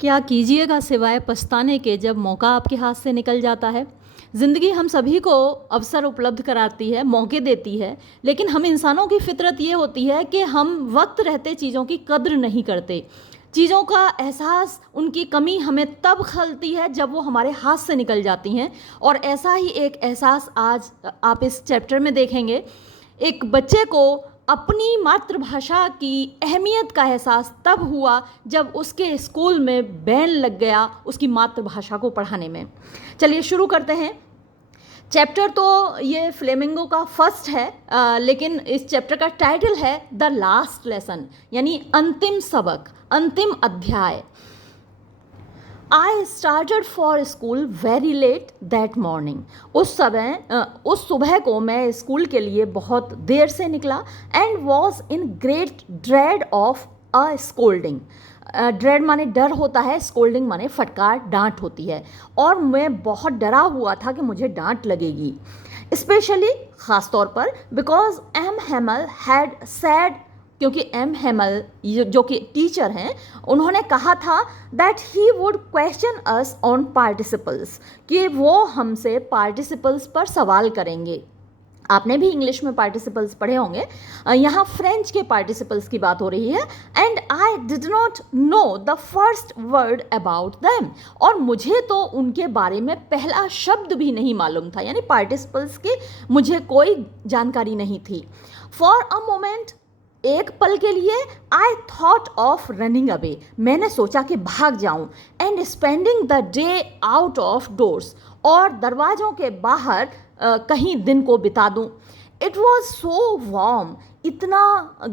क्या कीजिएगा सिवाय पछताने के जब मौका आपके हाथ से निकल जाता है। ज़िंदगी हम सभी को अवसर उपलब्ध कराती है, मौके देती है, लेकिन हम इंसानों की फितरत ये होती है कि हम वक्त रहते चीज़ों की कद्र नहीं करते। चीज़ों का एहसास, उनकी कमी हमें तब खलती है जब वो हमारे हाथ से निकल जाती हैं। और ऐसा ही एक एहसास आज आप इस चैप्टर में देखेंगे। एक बच्चे को अपनी मातृभाषा की अहमियत का एहसास तब हुआ जब उसके स्कूल में बैन लग गया उसकी मातृभाषा को पढ़ाने में। चलिए शुरू करते हैं। चैप्टर तो ये फ्लेमिंगो का फर्स्ट है, लेकिन इस चैप्टर का टाइटल है द लास्ट लेसन, यानी अंतिम सबक, अंतिम अध्याय। I started for school very late that morning. उस सुबह को मैं स्कूल के लिए बहुत देर से निकला and was in great dread of a scolding. Dread माने डर होता है, स्कोल्डिंग माने फटकार, डांट होती है। और मैं बहुत डरा हुआ था कि मुझे डांट लगेगी, स्पेशली ख़ास तौर पर because M Hemal had sad, क्योंकि एम हेमल जो कि टीचर हैं, उन्होंने कहा था that he would question us on participles, कि वो हमसे पार्टिसिपल्स पर सवाल करेंगे। आपने भी इंग्लिश में पार्टिसिपल्स पढ़े होंगे, यहाँ फ्रेंच के पार्टिसिपल्स की बात हो रही है। And I did not know the first word about them, और मुझे तो उनके बारे में पहला शब्द भी नहीं मालूम था, यानी पार्टिसिपल्स की मुझे कोई जानकारी नहीं थी। फॉर अ मोमेंट, एक पल के लिए, I thought of running away, मैंने सोचा कि भाग जाऊं, and spending the day out of doors, और दरवाज़ों के बाहर कहीं दिन को बिता दूं। इट वॉज सो वार्म, इतना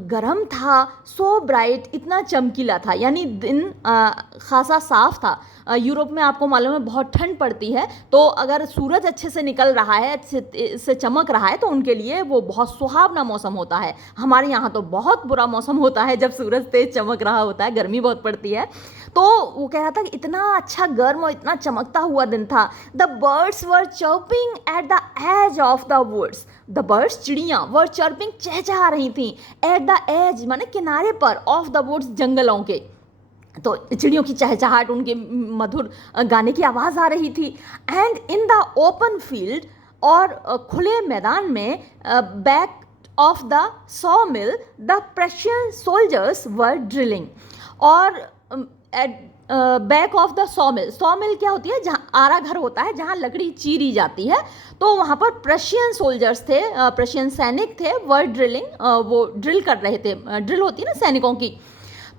गर्म था, सो ब्राइट, इतना चमकीला था, यानी दिन खासा साफ था। यूरोप में आपको मालूम है बहुत ठंड पड़ती है, तो अगर सूरज अच्छे से निकल रहा है, अच्छे से चमक रहा है, तो उनके लिए वो बहुत सुहावना मौसम होता है। हमारे यहाँ तो बहुत बुरा मौसम होता है जब सूरज तेज चमक रहा होता है, गर्मी बहुत पड़ती है। तो वो कह रहा था कि इतना अच्छा गर्म और इतना चमकता हुआ दिन था। The birds were chirping at the edge of the woods, the birds, चिड़ियाँ, वर चर्पिंग, चहचहा रही थी, एट द एज माने किनारे पर, ऑफ द वुड्स, जंगलों के। तो चिड़ियों की चहचहाट, उनके मधुर गाने की आवाज़ आ रही थी। And in the open field, और खुले मैदान में, back of the saw mill, the Prussian soldiers were drilling. और बैक ऑफ द सॉ मिल क्या होती है, जहाँ आरा घर होता है, जहाँ लकड़ी चीरी जाती है, तो वहाँ पर प्रशियन सोल्जर्स थे, प्रशियन सैनिक थे, वर ड्रिलिंग, वो ड्रिल कर रहे थे, ड्रिल होती है ना सैनिकों की,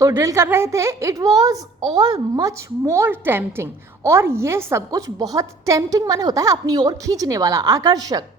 तो ड्रिल कर रहे थे। It was all much more tempting, और ये सब कुछ बहुत टेम्पटिंग माने होता है अपनी ओर खींचने वाला, आकर्षक,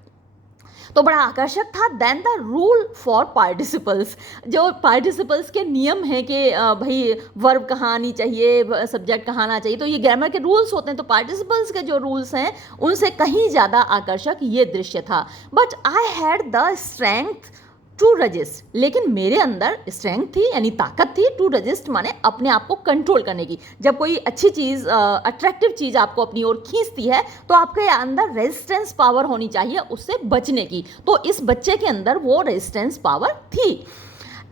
तो बड़ा आकर्षक था। Then the rule for participles, जो पार्टिसिपल्स के नियम हैं कि भाई वर्ब कहाँ आनी चाहिए, सब्जेक्ट कहाँ आना चाहिए, तो ये ग्रामर के रूल्स होते हैं, तो पार्टिसिपल्स के जो रूल्स हैं उनसे कहीं ज़्यादा आकर्षक ये दृश्य था। But I had the strength to resist, लेकिन मेरे अंदर स्ट्रेंथ थी, यानी ताकत थी, टू रजिस्ट माने अपने आप को कंट्रोल करने की। जब कोई अच्छी चीज़, अट्रैक्टिव चीज़ आपको अपनी ओर खींचती है, तो आपके अंदर रेजिस्टेंस पावर होनी चाहिए उससे बचने की। तो इस बच्चे के अंदर वो रेजिस्टेंस पावर थी।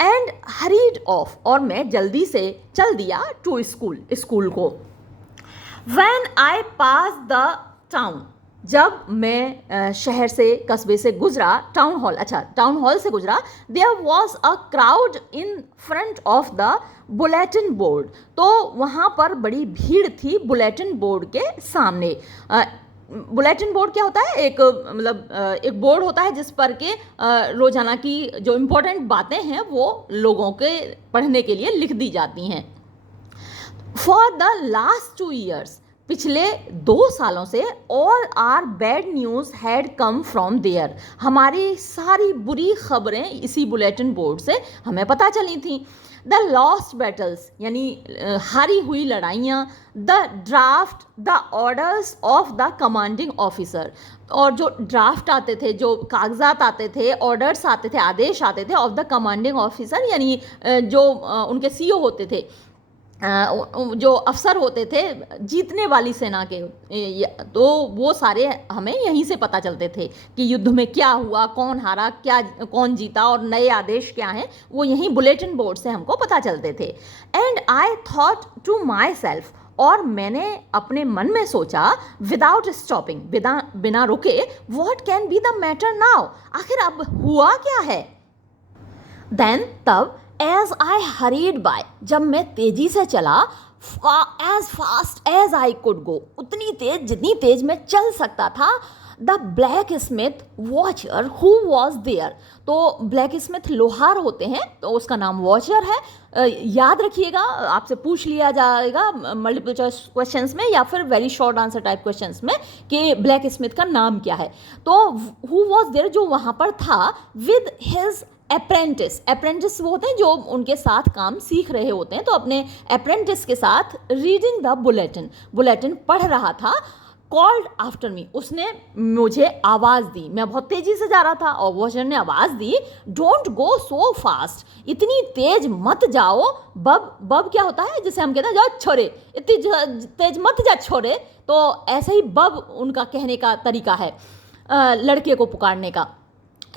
एंड हरीड ऑफ, और मैं जल्दी से चल दिया टू स्कूल को। When I pass the town, जब मैं शहर से, कस्बे से गुजरा, टाउन हॉल से गुजरा, there was a crowd in front of the bulletin board, तो वहाँ पर बड़ी भीड़ थी बुलेटिन बोर्ड के सामने। बुलेटिन बोर्ड क्या होता है, एक मतलब एक बोर्ड होता है जिस पर के रोजाना की जो इम्पोर्टेंट बातें हैं वो लोगों के पढ़ने के लिए लिख दी जाती हैं। फॉर द लास्ट 2 years, पिछले 2 सालों से, all our bad news had come from there, हमारी सारी बुरी खबरें इसी बुलेटिन बोर्ड से हमें पता चली थी। द लॉस्ट बैटल्स, यानी हारी हुई लड़ाइयाँ, the draft, the orders of the commanding officer, और जो ड्राफ्ट आते थे, जो कागजात आते थे, ऑर्डर्स आते थे, आदेश आते थे, ऑफ द कमांडिंग ऑफिसर, यानी जो उनके सीईओ होते थे, जो अफसर होते थे जीतने वाली सेना के, तो वो सारे हमें यहीं से पता चलते थे कि युद्ध में क्या हुआ, कौन हारा, क्या कौन जीता, और नए आदेश क्या हैं, वो यहीं बुलेटिन बोर्ड से हमको पता चलते थे। And I thought to myself, और मैंने अपने मन में सोचा, विदाउट स्टॉपिंग, बिना रुके, what can be the matter now, आखिर अब हुआ क्या है। देन तब एज आई हरीड बाय, जब मैं तेजी से चला, as fast as I could go, उतनी तेज जितनी तेज मैं चल सकता था, the blacksmith Wachter who was there, तो ब्लैक स्मिथ लोहार होते हैं, तो उसका नाम वॉचर है। याद रखिएगा, आपसे पूछ लिया जाएगा मल्टीपल चॉइस क्वेश्चंस में या फिर very short answer type questions में कि ब्लैक स्मिथ का नाम क्या है। तो हु वॉज देयर, जो वहाँ पर था, विद हिज अप्रेंटिस वो होते हैं जो उनके साथ काम सीख रहे होते हैं, तो अपने अप्रेंटिस के साथ रीडिंग द बुलेटिन पढ़ रहा था। कॉल्ड आफ्टर मी, उसने मुझे आवाज़ दी, मैं बहुत तेज़ी से जा रहा था और वॉचर ने आवाज़ दी, डोंट गो सो फास्ट, इतनी तेज मत जाओ। बब क्या होता है, जिसे हम कहते हैं जाओ छोरे, इतनी तेज मत जा छोरे, तो ऐसे ही बब उनका कहने का तरीका है लड़के को पुकारने का।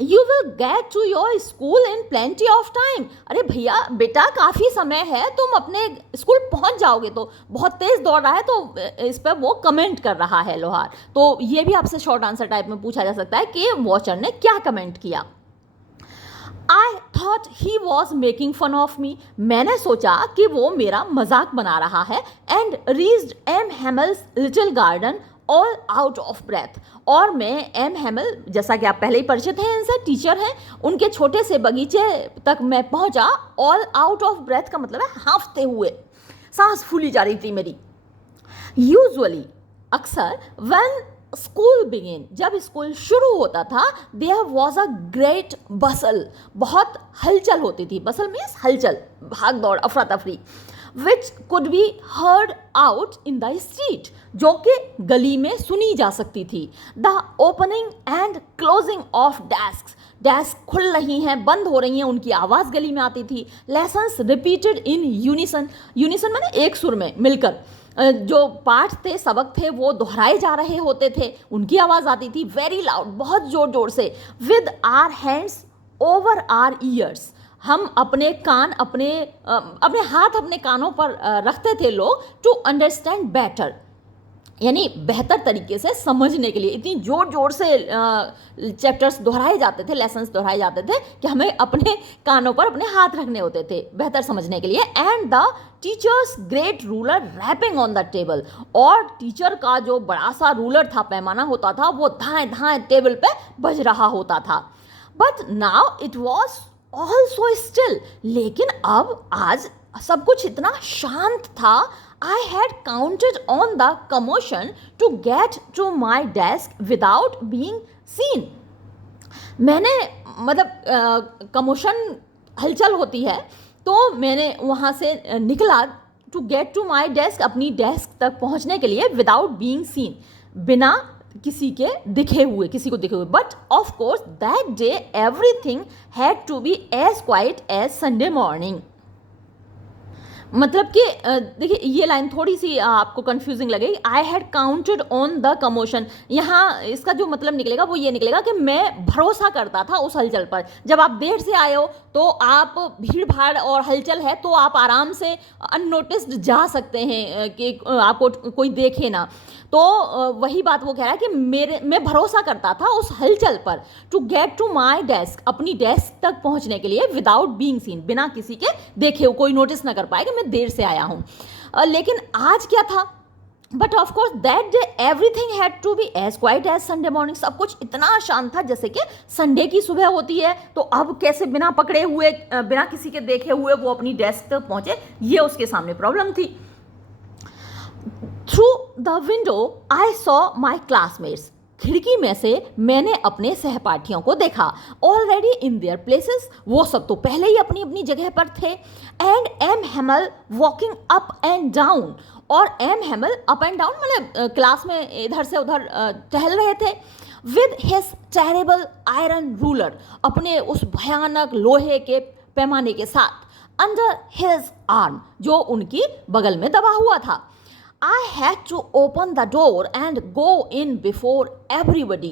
You will get to your school in plenty of time, अरे भैया बेटा काफ़ी समय है, तुम अपने स्कूल पहुंच जाओगे। तो बहुत तेज़ दौड़ रहा है, तो इस पर वो कमेंट कर रहा है लोहार। तो ये भी आपसे शॉर्ट आंसर टाइप में पूछा जा सकता है कि वॉचर ने क्या कमेंट किया। I thought he was making fun of me, मैंने सोचा कि वो मेरा मजाक बना रहा है। And reached M Hamel's little garden all out of breath, और मैं एम हेमल, जैसा कि आप पहले ही परिचित हैं इनसे, टीचर हैं, उनके छोटे से बगीचे तक मैं पहुंचा। ऑल आउट ऑफ ब्रेथ का मतलब है हांफते हुए, सांस फूली जा रही थी मेरी। यूजुअली, अक्सर, व्हेन स्कूल बिगिन, जब स्कूल शुरू होता था, देयर वॉज अ ग्रेट बसल, बहुत हलचल होती थी। बसल मीन्स हलचल, भाग दौड़, अफरा तफरी। Which could be heard out in the street, जो कि गली में सुनी जा सकती थी। The opening and closing of desk खुल रही हैं, बंद हो रही हैं, उनकी आवाज़ गली में आती थी। लेसन्स रिपीटेड इन यूनिसन माने एक सुर में मिलकर, जो पाठ थे, सबक थे, वो दोहराए जा रहे होते थे, उनकी आवाज़ आती थी वेरी लाउड, बहुत ज़ोर ज़ोर से। With our hands over our ears, हम अपने कान अपने हाथ अपने कानों पर रखते थे लोग, टू अंडरस्टैंड बेटर, यानी बेहतर तरीके से समझने के लिए। इतनी जोर जोर से चैप्टर्स दोहराए जाते थे, लेसन्स दोहराए जाते थे कि हमें अपने कानों पर अपने हाथ रखने होते थे बेहतर समझने के लिए। And the teacher's great ruler rapping on the table, और टीचर का जो बड़ा सा रूलर था, पैमाना होता था, वो धाएं धाएं टेबल पे बज रहा होता था। But now it was all so still, लेकिन अब आज सब कुछ इतना शांत था। I had counted on the commotion to get to my desk without being seen. मैंने मतलब कमोशन, हलचल होती है, तो मैंने वहाँ से निकला, to get to my desk, अपनी डेस्क तक पहुँचने के लिए, विदाउट बीइंग सीन, बिना किसी को दिखे हुए। But of course that day everything had to be as quiet as Sunday morning. मतलब कि देखिए, ये लाइन थोड़ी सी आपको कंफ्यूजिंग लगेगी। I had counted on the commotion, यहाँ इसका जो मतलब निकलेगा वो ये निकलेगा कि मैं भरोसा करता था उस हलचल पर। जब आप देर से आए हो तो आप, भीड़ भाड़ और हलचल है तो आप आराम से अननोटिस्ड जा सकते हैं कि आपको कोई देखे ना। तो वही बात वो कह रहा है कि मैं भरोसा करता था उस हलचल पर, to get to my desk, अपनी डेस्क तक पहुंचने के लिए, विदाउट बीइंग सीन, बिना किसी के देखे, कोई नोटिस ना कर पाए कि मैं देर से आया हूँ। लेकिन आज क्या था? But of course that day everything had to be as quiet as Sunday morning, सब कुछ इतना शांत था जैसे कि संडे की सुबह होती है। तो अब कैसे बिना पकड़े हुए, बिना किसी के देखे हुए वो अपनी डेस्क तक पहुंचे, ये उसके सामने प्रॉब्लम थी। Through the window I saw my classmates, खिड़की में से मैंने अपने सहपाठियों को देखा। ऑलरेडी इन देयर प्लेसेस, वो सब तो पहले ही अपनी अपनी जगह पर थे। And M Hamel walking up and down, और M Hamel up and down मतलब क्लास में इधर से उधर टहल रहे थे। With his terrible iron ruler, अपने उस भयानक लोहे के पैमाने के साथ। अंडर हिज आर्म, जो उनकी बगल में दबा हुआ था। I had to open the door and go in before everybody.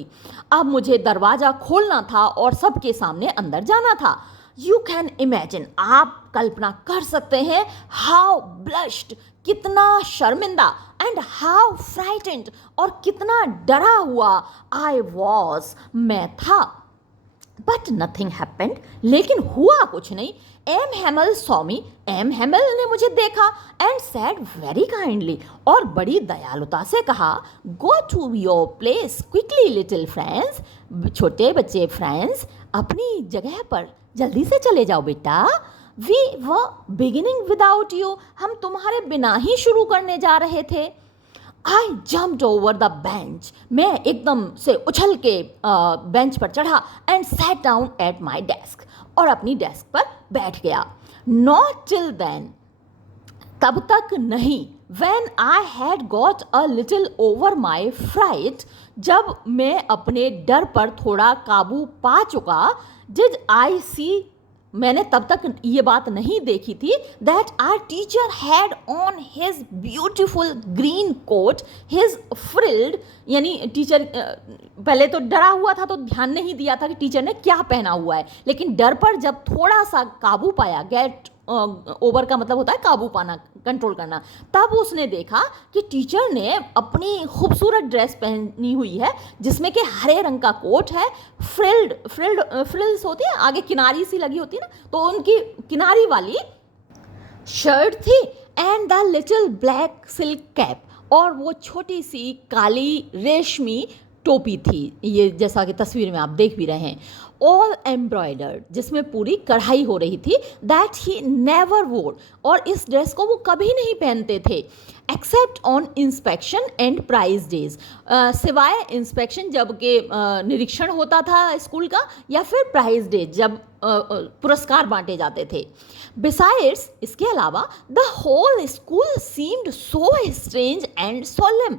अब मुझे दरवाज़ा खोलना था और सबके सामने अंदर जाना था। यू कैन इमेजिन, आप कल्पना कर सकते हैं, हाउ ब्लश्ड, कितना शर्मिंदा, एंड हाउ फ्राइटेंड, और कितना डरा हुआ आई वॉज, मैं था। बट नथिंग हैपेंड, लेकिन हुआ कुछ नहीं। M Hemal saw me, M Hemal ने मुझे देखा, एंड सेड वेरी काइंडली, और बड़ी दयालुता से कहा, go to your place quickly little friends, छोटे बच्चे फ्रेंड्स, अपनी जगह पर जल्दी से चले जाओ बेटा। We were beginning without you, हम तुम्हारे बिना ही शुरू करने जा रहे थे। I jumped over the bench, मैं एकदम से उछल के बेंच पर चढ़ा, and sat down at my desk, और अपनी डेस्क पर बैठ गया। नॉट टिल देन, तब तक नहीं, when I had got a little over my fright, जब मैं अपने डर पर थोड़ा काबू पा चुका, did I see, मैंने तब तक ये बात नहीं देखी थी, that our teacher had on his beautiful green coat, his frilled, यानी टीचर पहले तो डरा हुआ था तो ध्यान नहीं दिया था कि टीचर ने क्या पहना हुआ है, लेकिन डर पर जब थोड़ा सा काबू पाया, गेट ओवर का मतलब होता है काबू पाना, कंट्रोल करना, तब उसने देखा कि टीचर ने अपनी खूबसूरत ड्रेस पहनी हुई है जिसमें कि हरे रंग का कोट है, फ्रिल्स होती है, आगे किनारी सी लगी होती है ना, तो उनकी किनारी वाली शर्ट थी, and the little black silk cap, और वो छोटी सी काली रेशमी टोपी थी, ये जैसा कि तस्वीर में आप देख भी रहे हैं, ऑल एम्ब्रॉयडर्ड, जिसमें पूरी कढ़ाई हो रही थी, दैट ही नेवर वोर, और इस ड्रेस को वो कभी नहीं पहनते थे, except on inspection and prize days, सिवाय इंस्पेक्शन जबकि निरीक्षण होता था स्कूल का, या फिर प्राइज डे जब पुरस्कार बांटे जाते थे। बिसाइड्स, इसके अलावा, the whole school seemed so strange and solemn,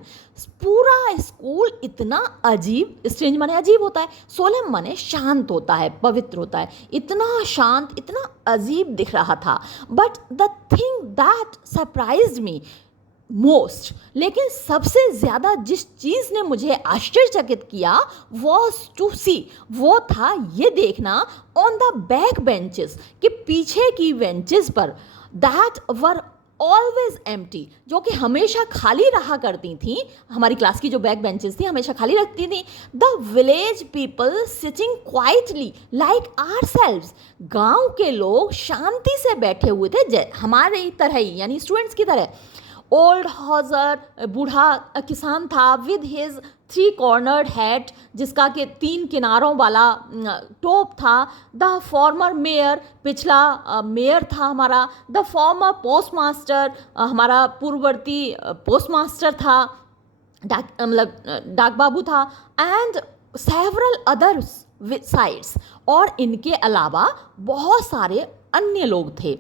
पूरा स्कूल इतना अजीब, स्ट्रेंज माने अजीब होता है, सोलेम माने शांत होता है, पवित्र होता है, इतना शांत, इतना अजीब दिख रहा था। But the thing that surprised me most, लेकिन सबसे ज़्यादा जिस चीज़ ने मुझे आश्चर्यचकित किया, वॉज टू सी, वो था ये देखना, ऑन द बैक बेंचेस, कि पीछे की बेंचेस पर, दैट वर ऑलवेज एम्प्टी, जो कि हमेशा खाली रहा करती थी, हमारी क्लास की जो बैक बेंचेस थी हमेशा खाली रखती थी। The village people sitting quietly like ourselves, गाँव के लोग शांति से बैठे हुए थे हमारी तरह ही, यानी स्टूडेंट्स की तरह। ओल्ड हॉजर, बूढ़ा किसान था, विद हिज 3 कॉर्नर्ड हैट, जिसका के 3 किनारों वाला टोप था। द फॉर्मर मेयर, पिछला मेयर था हमारा। द फॉर्मर पोस्ट मास्टर, हमारा पूर्ववर्ती पोस्ट मास्टर था, डाक बाबू था। एंड सेवरल अदर्स साइड्स, और इनके अलावा बहुत सारे अन्य लोग थे।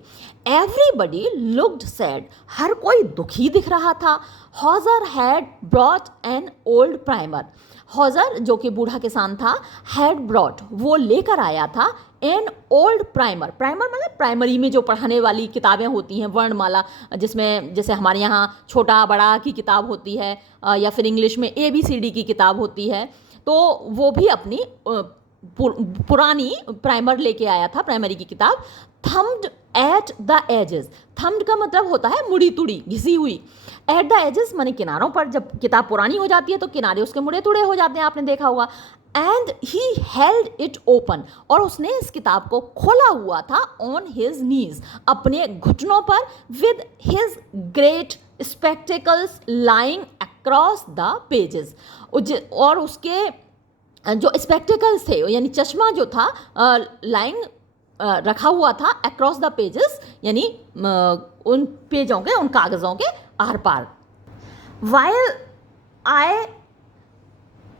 एवरीबडी लुक्ड सैड, हर कोई दुखी दिख रहा था। Hauser had brought an old primer, Hauser जो कि बूढ़ा किसान था, हैड ब्रॉट, वो लेकर आया था, एन ओल्ड प्राइमर, प्राइमर मतलब प्राइमरी में जो पढ़ाने वाली किताबें होती हैं, वर्णमाला, जिसमें जैसे हमारे यहाँ छोटा बड़ा की किताब होती है, या फिर इंग्लिश में ABCD की किताब होती है, तो वो भी अपनी पुरानी प्राइमर लेके आया था, प्राइमरी की किताब। Thumbed at the edges, thumbed का मतलब होता है मुड़ी तुड़ी, घिसी हुई। एट द एजेस माने किनारों पर, जब किताब पुरानी हो जाती है तो किनारे उसके मुड़े तुड़े हो जाते हैं, आपने देखा होगा। And he held it open, और उसने इस किताब को खोला हुआ था, ऑन हिज नीज, अपने घुटनों पर, with his great spectacles lying across the pages, और उसके जो स्पेक्टिकल्स थे, यानी चश्मा जो था, लाइन रखा हुआ था अक्रॉस द पेजेस, यानी उन पेजों के, उन कागज़ों के आर पार। While I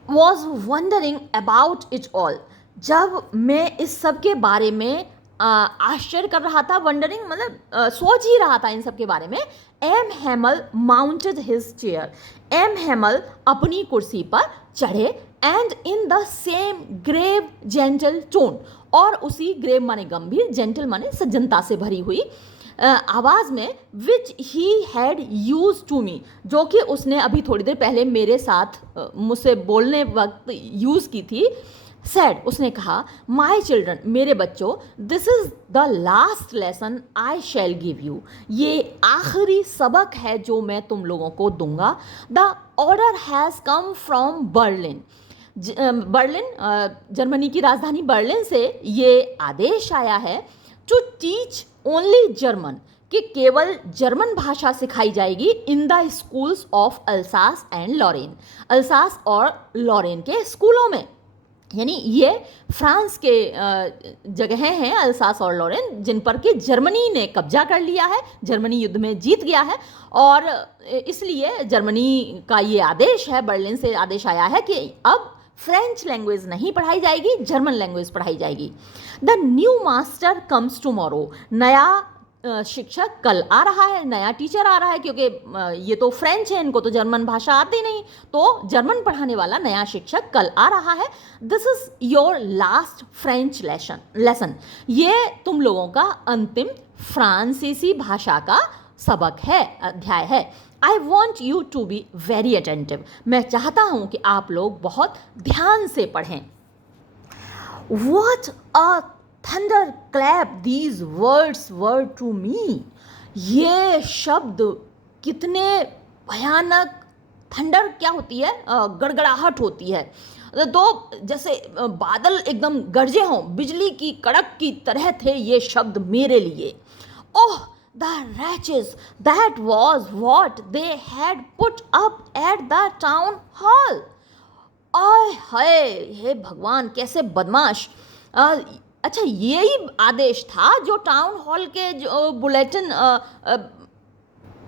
was wondering about it all, जब मैं इस सब के बारे में आश्चर्य कर रहा था, वंडरिंग मतलब सोच ही रहा था इन सब के बारे में, M Hamel mounted his chair, M Hamel अपनी कुर्सी पर चढ़े, and in the same grave gentle tone, और उसी ग्रेव माने गंभीर, जेंटल माने सज्जनता से भरी हुई आवाज़ में, which he had used to me, जो कि उसने अभी थोड़ी देर पहले मेरे साथ मुझसे बोलने वक्त यूज़ की थी, सेड, उसने कहा, माई चिल्ड्रन, मेरे बच्चों, this is the last lesson I shell give you, ये आखिरी सबक है जो मैं तुम लोगों को दूंगा. The order has come from Berlin. Berlin, Germany की राजधानी बर्लिन से ये आदेश आया है टू टीच ओनली जर्मन, कि केवल जर्मन भाषा सिखाई जाएगी in the schools of Alsace and Lorraine, Alsace और लॉरेन के स्कूलों में. यानी ये फ्रांस के जगहें हैं अल्सास और लॉरेन, जिन पर कि जर्मनी ने कब्जा कर लिया है, जर्मनी युद्ध में जीत गया है, और इसलिए जर्मनी का ये आदेश है, बर्लिन से आदेश आया है कि अब फ्रेंच लैंग्वेज नहीं पढ़ाई जाएगी, जर्मन लैंग्वेज पढ़ाई जाएगी. The new master comes tomorrow, नया शिक्षक कल आ रहा है, नया टीचर आ रहा है, क्योंकि ये तो फ्रेंच है, इनको तो जर्मन भाषा आती नहीं, तो जर्मन पढ़ाने वाला नया शिक्षक कल आ रहा है. This is your last French lesson, ये तुम लोगों का अंतिम फ्रांसीसी भाषा का सबक है, अध्याय है. I want you to be very attentive, मैं चाहता हूं कि आप लोग बहुत ध्यान से पढ़ें. What a thunderclap these words were to me, ये शब्द कितने भयानक, थंडर क्या होती है, गड़गड़ाहट होती है, तो जैसे बादल एकदम गरजे हों, बिजली की कड़क की तरह थे ये शब्द मेरे लिए. ओह, the wretches, that was what they had put up at the town hall. आय हाय, हे भगवान, कैसे बदमाश. अच्छा, यही आदेश था जो टाउन हॉल के जो बुलेटिन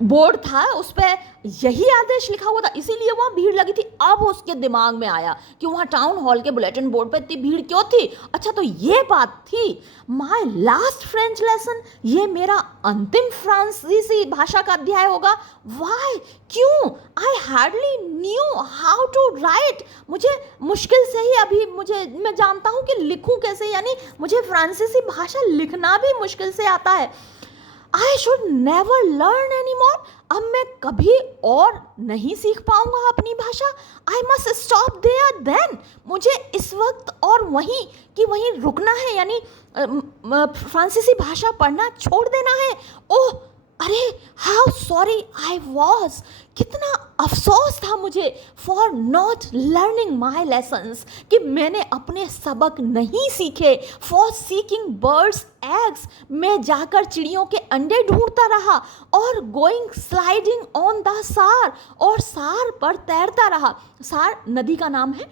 बोर्ड था उस पर यही आदेश लिखा हुआ था, इसीलिए वहाँ भीड़ लगी थी. अब उसके दिमाग में आया कि वहाँ टाउन हॉल के बुलेटिन बोर्ड पर इतनी भीड़ क्यों थी. अच्छा, तो ये बात थी. माई लास्ट फ्रेंच लेसन, ये मेरा अंतिम फ्रांसीसी भाषा का अध्याय होगा. वाई, क्यों? I hardly knew how to write, मुझे मुश्किल से ही अभी मैं जानता हूँ कि लिखूँ कैसे, यानी मुझे फ्रांसीसी भाषा लिखना भी मुश्किल से आता है. I should never learn anymore. अब मैं कभी और नहीं सीख पाऊंगा अपनी भाषा. I must stop there then. मुझे इस वक्त और वहीं कि वहीं रुकना है, यानी फ्रांसीसी भाषा पढ़ना छोड़ देना है. ओह, अरे, हाउ सॉरी आई वॉज, कितना अफसोस था मुझे, for not learning my lessons, कि मैंने अपने सबक नहीं सीखे. फॉर सीकिंग बर्ड्स एग्स, मैं जाकर चिड़ियों के अंडे ढूंढता रहा. और गोइंग स्लाइडिंग ऑन द सार, और सार पर तैरता रहा. सार नदी का नाम है,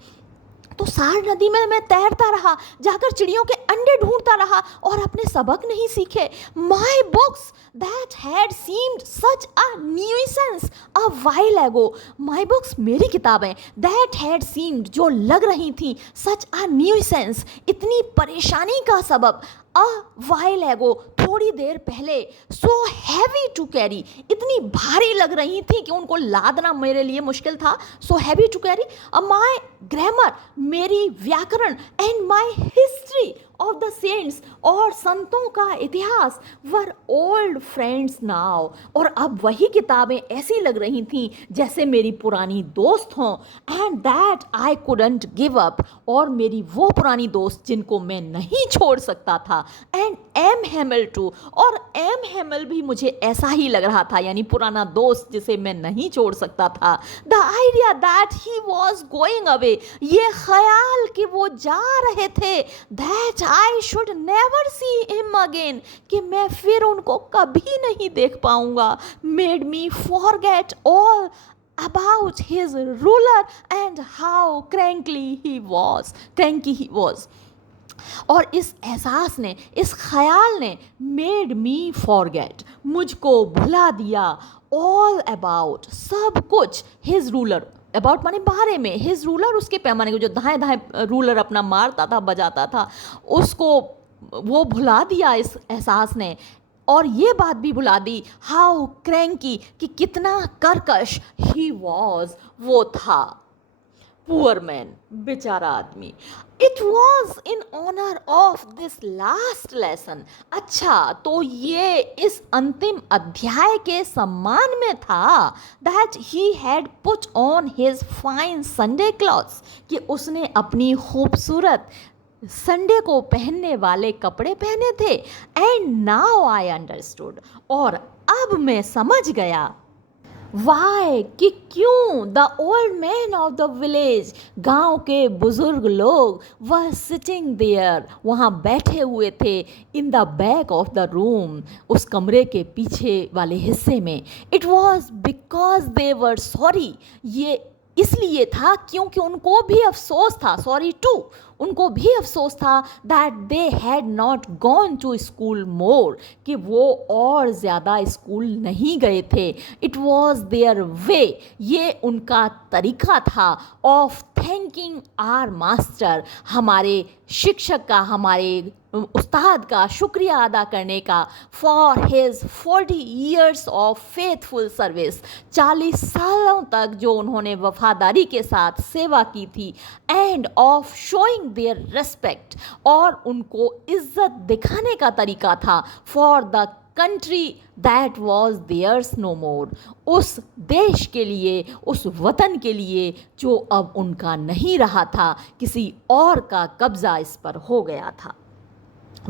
तो सार नदी में मैं तैरता रहा, जाकर चिड़ियों के अंडे ढूंढता रहा और अपने सबक नहीं सीखे. My books that had seemed such a nuisance a while एगो, माई बुक्स, मेरी किताबें, दैट हैड सीम्ड, जो लग रही थी, सच अ न्यूसेंस, इतनी परेशानी का सबब, अ वाइल एगो, थोड़ी देर पहले, सो हैवी टू कैरी, इतनी भारी लग रही थी कि उनको लादना मेरे लिए मुश्किल था. So heavy to carry. My grammar, मेरी व्याकरण, and my history of the saints, और संतों का इतिहास, वर ओल्ड फ्रेंड्स नाउ, और अब वही किताबें ऐसी लग रही थीं जैसे मेरी पुरानी दोस्त हों. And that I couldn't give up, और मेरी वो पुरानी दोस्त जिनको मैं नहीं छोड़ सकता था. एंड एम हेमल टू, और एम हेमल भी मुझे ऐसा ही लग रहा था, यानी पुराना दोस्त जिसे मैं नहीं छोड़ सकता था. The idea that he was going away, ये ख्याल कि वो जा रहे थे, that I should never see him again, कि मैं फिर उनको कभी नहीं देख पाऊंगा, made me forget all about his ruler and how cranky he was. और इस एहसास ने, इस ख्याल ने, मेड मी फॉरगेट, मुझको भुला दिया, ऑल अबाउट, सब कुछ, हिज रूलर, अबाउट माने बारे में, हिज रूलर, उसके पैमाने को, जो दाएं दाएं रूलर अपना मारता था, बजाता था, उसको वो भुला दिया इस एहसास ने. और ये बात भी भुला दी, हाउ क्रैंकी, कि कितना कर्कश, ही वॉज, वो था. पुअर मैन, बेचारा आदमी। It was in honour of this last lesson. अच्छा, तो ये इस अंतिम अध्याय के सम्मान में था that he had put on his fine Sunday clothes, कि उसने अपनी खूबसूरत संडे को पहनने वाले कपड़े पहने थे। एंड नाउ आई अंडरस्टूड, और अब मैं समझ गया। वाई, कि क्यों the old man of the village, गांव के बुजुर्ग लोग, वह सिटिंग देयर, वहाँ बैठे हुए थे, in the back of the room, उस कमरे के पीछे वाले हिस्से में। It was because they were sorry, ये इसलिए था क्योंकि उनको भी अफसोस था, सॉरी टू, उनको भी अफसोस था that they had not gone to school more, कि वो और ज़्यादा स्कूल नहीं गए थे। इट वॉज देयर वे, ये उनका तरीका था ऑफ थैंकिंग आर मास्टर, हमारे शिक्षक का, हमारे उस्ताद का शुक्रिया अदा करने का, for his 40 years of faithful service, 40 सालों तक जो उन्होंने वफादारी के साथ सेवा की थी, and of showing their respect, और उनको इज्जत दिखाने का तरीका था, for the country that was theirs no more, उस देश के लिए, उस वतन के लिए जो अब उनका नहीं रहा था, किसी और का कब्जा इस पर हो गया था।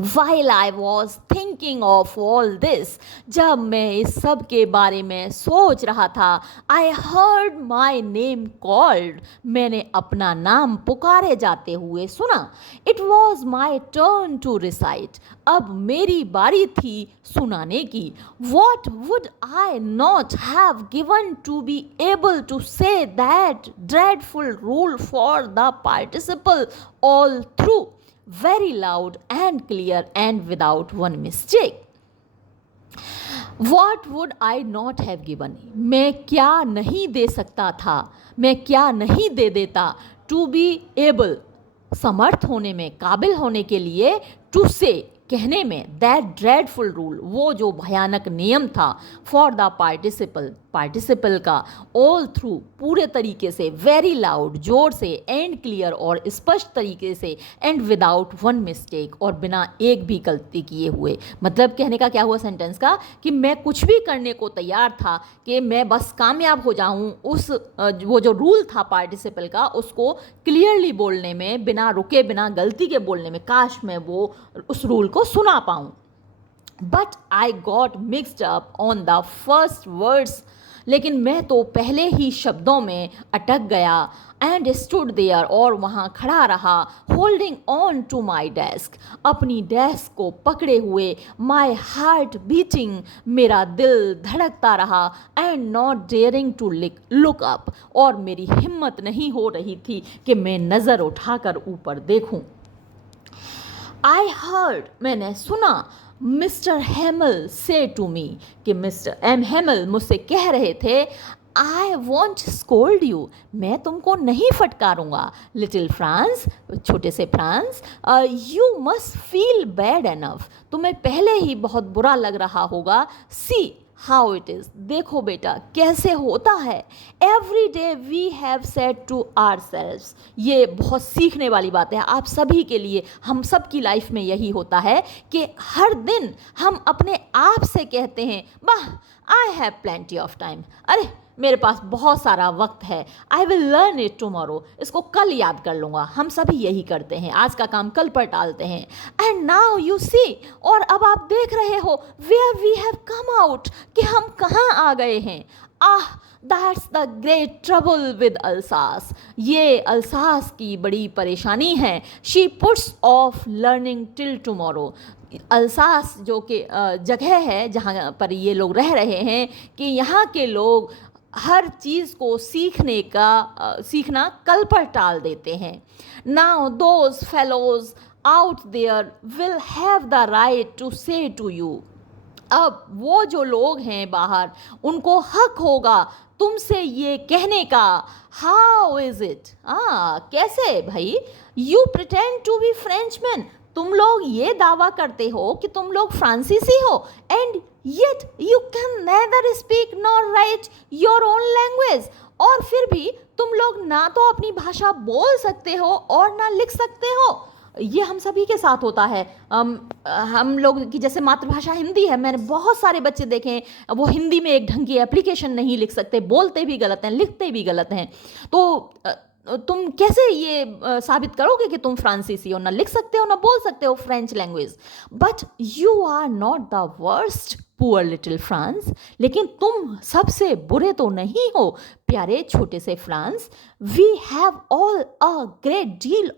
While I was thinking of all this, जब मैं इस सब के बारे में सोच रहा था, I heard my name called, मैंने अपना नाम पुकारे जाते हुए सुना। It was my turn to recite, अब मेरी बारी थी सुनाने की। What would I not have given to be able to say that dreadful rule for the participle all through, very loud and clear and without one mistake. What would I not have given, मैं क्या नहीं दे सकता था, मैं क्या नहीं दे देता, to be able, समर्थ होने में, काबिल होने के लिए, to say, कहने में, दैट ड्रेडफुल रूल, वो जो भयानक नियम था, फॉर द पार्टिसिपल का, ऑल थ्रू, पूरे तरीके से, वेरी लाउड, जोर से, एंड क्लियर, और स्पष्ट तरीके से, एंड विदाउट वन मिस्टेक, और बिना एक भी गलती किए हुए। मतलब कहने का क्या हुआ सेंटेंस का, कि मैं कुछ भी करने को तैयार था, कि मैं बस कामयाब हो जाऊं उस वो जो रूल था पार्टिसिपल का, उसको क्लियरली बोलने में, बिना रुके, बिना गलती के बोलने में, काश मैं वो उस रूल को सुना पाऊं। But I got mixed up on the first words, लेकिन मैं तो पहले ही शब्दों में अटक गया। एंड स्टूड देयर, और वहाँ खड़ा रहा, holding on to my desk, अपनी डेस्क को पकड़े हुए, माई हार्ट बीटिंग, मेरा दिल धड़कता रहा, and not daring to look up, और मेरी हिम्मत नहीं हो रही थी कि मैं नज़र उठाकर ऊपर देखूं। आई हर्ड, मैंने सुना, मिस्टर हेमल से टू मी, कि मिस्टर एम हेमल मुझसे कह रहे थे, आई वॉन्ट स्कोल्ड यू, मैं तुमको नहीं फटकारूंगा, लिटिल फ्रांस, छोटे से France, you must feel bad enough, तुम्हें पहले ही बहुत बुरा लग रहा होगा, सी हाउ इट इज़, देखो बेटा कैसे होता है, every day we have said to ourselves, ये बहुत सीखने वाली बात है आप सभी के लिए, हम सब की लाइफ में यही होता है कि हर दिन हम अपने आप से कहते हैं, वाह I have plenty of time, अरे मेरे पास बहुत सारा वक्त है, I will learn it tomorrow, इसको कल याद कर लूँगा, हम सभी यही करते हैं, आज का काम कल पर टालते हैं। एंड नाउ यू सी, और अब आप देख रहे हो, where we have come out, कि हम कहाँ आ गए हैं। Ah, that's the great trouble with Alsace, ये अल्सास की बड़ी परेशानी है। She puts off learning till tomorrow, Alsace जो कि जगह है जहाँ पर ये लोग रह रहे हैं, कि यहाँ के लोग हर चीज़ को सीखना कल पर टाल देते हैं। Now those fellows out there will have the right to say to you, अब वो जो लोग हैं बाहर, उनको हक होगा तुमसे ये कहने का, हाउ इज़ इट, कैसे भाई, you pretend to be Frenchman, तुम लोग ये दावा करते हो कि तुम लोग फ्रांसीसी हो, and yet you can neither speak nor write your own language, और फिर भी तुम लोग ना तो अपनी भाषा बोल सकते हो और ना लिख सकते हो। ये हम सभी के साथ होता है। हम लोग की जैसे मातृभाषा हिंदी है, मैंने बहुत सारे बच्चे देखे हैं वो हिंदी में एक ढंग की एप्लीकेशन नहीं लिख सकते, बोलते भी गलत हैं, लिखते भी गलत हैं। तो तुम कैसे ये साबित करोगे कि तुम फ्रांसीसी हो? ना लिख सकते हो ना बोल सकते हो French language. But you are not the worst poor little France. लेकिन तुम सबसे बुरे तो नहीं हो प्यारे छोटे से France. We have all a great deal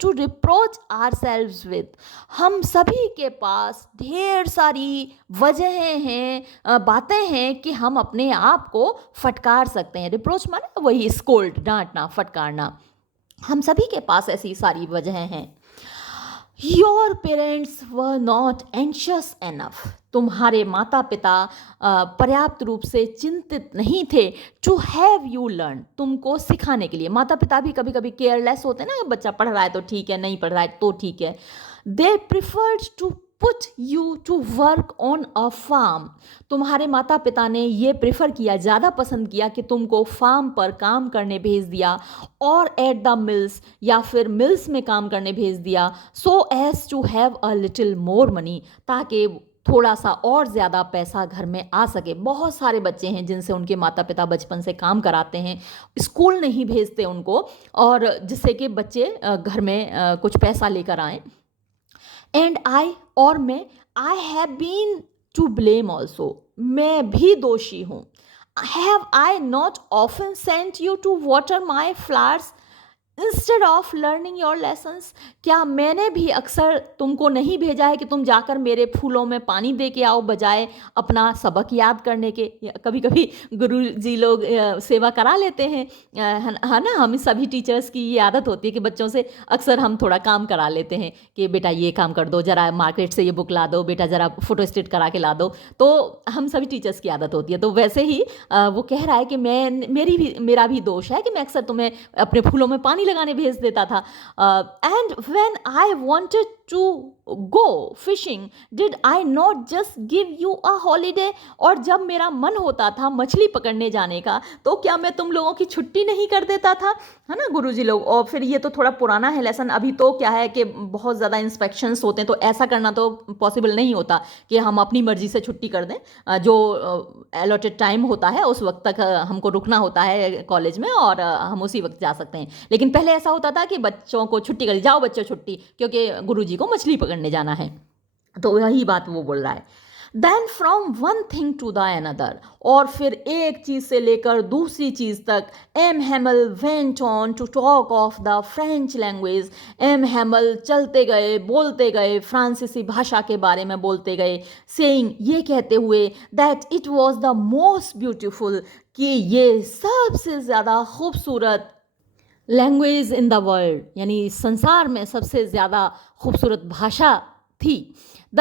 to reproach ourselves with. हम सभी के पास ढेर सारी वजहें हैं, बातें हैं कि हम अपने आप को फटकार सकते हैं। रिप्रोच माने वही स्कोल्ड, डांटना, फटकारना। हम सभी के पास ऐसी सारी वजहें हैं। Your parents were not anxious enough. तुम्हारे माता पिता पर्याप्त रूप से चिंतित नहीं थे टू हैव यू लर्न, तुमको सिखाने के लिए। माता पिता भी कभी कभी केयरलेस होते हैं ना, बच्चा पढ़ रहा है तो ठीक है, नहीं पढ़ रहा है तो ठीक है। They preferred to put you to work on a farm. तुम्हारे माता पिता ने ये प्रेफर किया, ज़्यादा पसंद किया कि तुमको फार्म पर काम करने भेज दिया, और एट द मिल्स, या फिर मिल्स में काम करने भेज दिया, so as to have a little more money, ताकि थोड़ा सा और ज़्यादा पैसा घर में आ सके। बहुत सारे बच्चे हैं जिनसे उनके माता पिता बचपन से काम कराते हैं, स्कूल नहीं भेजते उनको, और जिससे कि बच्चे घर में कुछ पैसा लेकर आएँ। एंड आई, और मैं, I have been to blame also, मैं भी दोषी हूँ। Have I not often sent you to water my flowers instead of learning your lessons. क्या मैंने भी अक्सर तुमको नहीं भेजा है कि तुम जाकर मेरे फूलों में पानी दे के आओ, बजाय अपना सबक याद करने के? कभी कभी गुरु जी लोग सेवा करा लेते हैं, है ना। हम सभी टीचर्स की ये आदत होती है कि बच्चों से अक्सर हम थोड़ा काम करा लेते हैं कि बेटा ये काम कर दो, ज़रा मार्केट से ये बुक ला दो, बेटा ज़रा फोटो स्टेट करा के ला दो। तो हम सभी टीचर्स की आदत होती है। तो वैसे ही वो कह रहा है कि मेरा भी दोष है कि मैं अक्सर तुम्हें अपने फूलों में पानी लगाने भेज देता था। And when I wanted to go fishing did I not just give you a holiday. और जब मेरा मन होता था मछली पकड़ने जाने का, तो क्या मैं तुम लोगों की छुट्टी नहीं कर देता था, है ना गुरुजी लोग। और फिर ये तो थोड़ा पुराना है लेसन, अभी तो क्या है कि बहुत ज़्यादा इंस्पेक्शंस होते हैं, तो ऐसा करना तो पॉसिबल नहीं होता कि हम अपनी मर्जी से छुट्टी कर दें। जो अलॉटेड टाइम होता है उस वक्त तक हमको रुकना होता है कॉलेज में, और हम उसी वक्त जा सकते हैं। लेकिन पहले ऐसा होता था कि बच्चों को छुट्टी कर, जाओ बच्चों छुट्टी, क्योंकि गुरुजी को मछली पकड़ने जाना है। तो वही बात वो बोल रहा है। Then from one thing to the another, और फिर एक चीज़ से लेकर दूसरी चीज़ तक, M Hamel went on to talk of the French language. M Hamel चलते गए, बोलते गए, फ्रांसीसी भाषा के बारे में बोलते गए, सेइंग, ये कहते हुए, that it was the most beautiful, कि ये सबसे ज़्यादा खूबसूरत लैंग्वेज इन द वर्ल्ड, यानी संसार में सबसे ज़्यादा खूबसूरत भाषा थी। द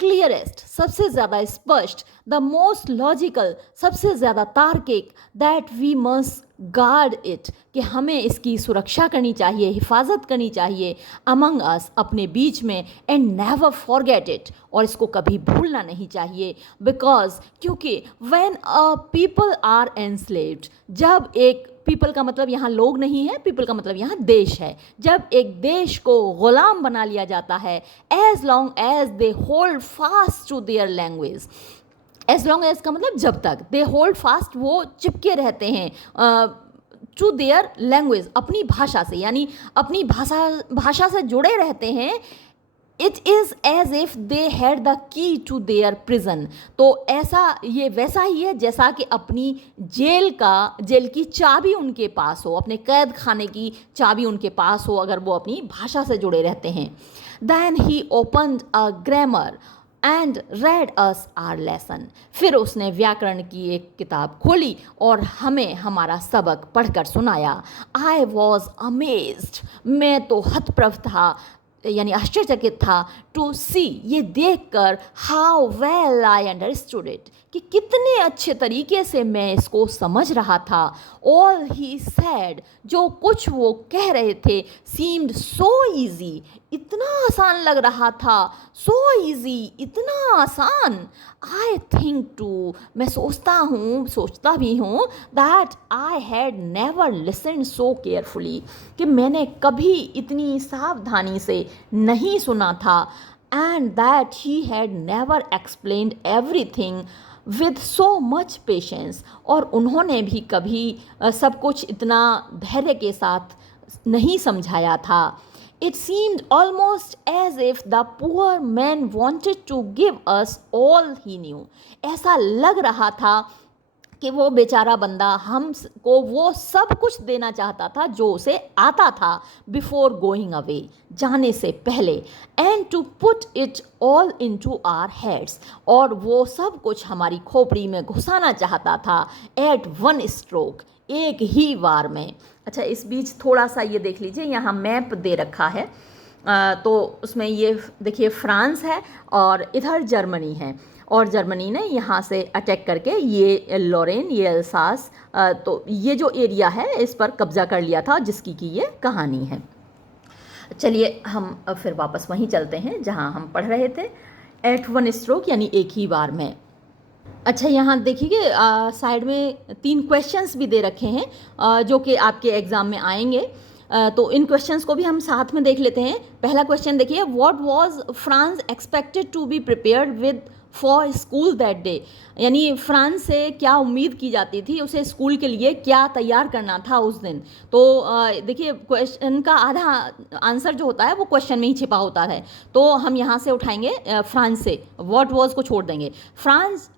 क्लियरेस्ट, सबसे ज़्यादा स्पष्ट। द मोस्ट लॉजिकल, सबसे ज़्यादा तार्किक। That we must guard it, कि हमें इसकी सुरक्षा करनी चाहिए, हिफाजत करनी चाहिए। अमंग अस, अपने बीच में। एंड नेवर फॉरगेट इट, और इसको कभी भूलना नहीं चाहिए। बिकॉज, क्योंकि when a people are enslaved, जब एक, पीपल का मतलब यहाँ लोग नहीं है, पीपल का मतलब यहाँ देश है। जब एक देश को गुलाम बना लिया जाता है, as long as they hold fast to their language. As long as का मतलब जब तक, दे होल्ड फास्ट, वो चिपके रहते हैं टू देयर लैंग्वेज, अपनी भाषा से, यानी अपनी भाषा से जुड़े रहते हैं। It is as if they had the key to their prison. तो ऐसा, ये वैसा ही है जैसा कि अपनी जेल की चाबी उनके पास हो, अपने कैद खाने की चाबी उनके पास हो, अगर वो अपनी भाषा से जुड़े रहते हैं। Then he opened a grammar and read us our lesson. फिर उसने व्याकरण की एक किताब खोली और हमें हमारा सबक पढ़कर सुनाया। आई वॉज अमेज्ड, मैं तो हतप्रभ था, यानी आश्चर्यचकित था, टू सी, ये देखकर, how well I understood it, कि कितने अच्छे तरीके से मैं इसको समझ रहा था। ऑल ही सैड, जो कुछ वो कह रहे थे, सीम्ड सो ईजी, इतना आसान लग रहा था, सो इजी, इतना आसान। आई थिंक टू, मैं सोचता भी हूँ that I had never listened so carefully, कि मैंने कभी इतनी सावधानी से नहीं सुना था। And that he had never explained everything with so much patience, और उन्होंने भी कभी सब कुछ इतना धैर्य के साथ नहीं समझाया था। It seemed almost as if the poor man wanted to give us all he knew. ऐसा लग रहा था कि वो बेचारा बंदा हमको वो सब कुछ देना चाहता था जो उसे आता था, बिफोर गोइंग अवे, जाने से पहले, and to put it all into our heads, और वो सब कुछ हमारी खोपड़ी में घुसाना चाहता था, एट वन स्ट्रोक, एक ही बार में। अच्छा, इस बीच थोड़ा सा ये देख लीजिए, यहाँ मैप दे रखा है, तो उसमें ये देखिए फ्रांस है और इधर जर्मनी है, और जर्मनी ने यहाँ से अटैक करके ये लॉरेन, ये अल्सास, तो ये जो एरिया है इस पर कब्जा कर लिया था, जिसकी की ये कहानी है। चलिए हम फिर वापस वहीं चलते हैं जहाँ हम पढ़ रहे थे, एट वन स्ट्रोक यानी एक ही बार में। अच्छा, यहाँ देखिए साइड में 3 क्वेश्चंस भी दे रखे हैं जो कि आपके एग्ज़ाम में आएंगे, तो इन क्वेश्चंस को भी हम साथ में देख लेते हैं। पहला क्वेश्चन देखिए, what was France expected to be prepared with for school that day, यानी फ्रांस से क्या उम्मीद की जाती थी, उसे स्कूल के लिए क्या तैयार करना था उस दिन। तो देखिए क्वेश्चन का आधा आंसर जो होता है वो क्वेश्चन में ही छिपा होता है, तो हम यहाँ से उठाएंगे फ्रांस से, व्हाट वाज को छोड़ देंगे। फ्रांस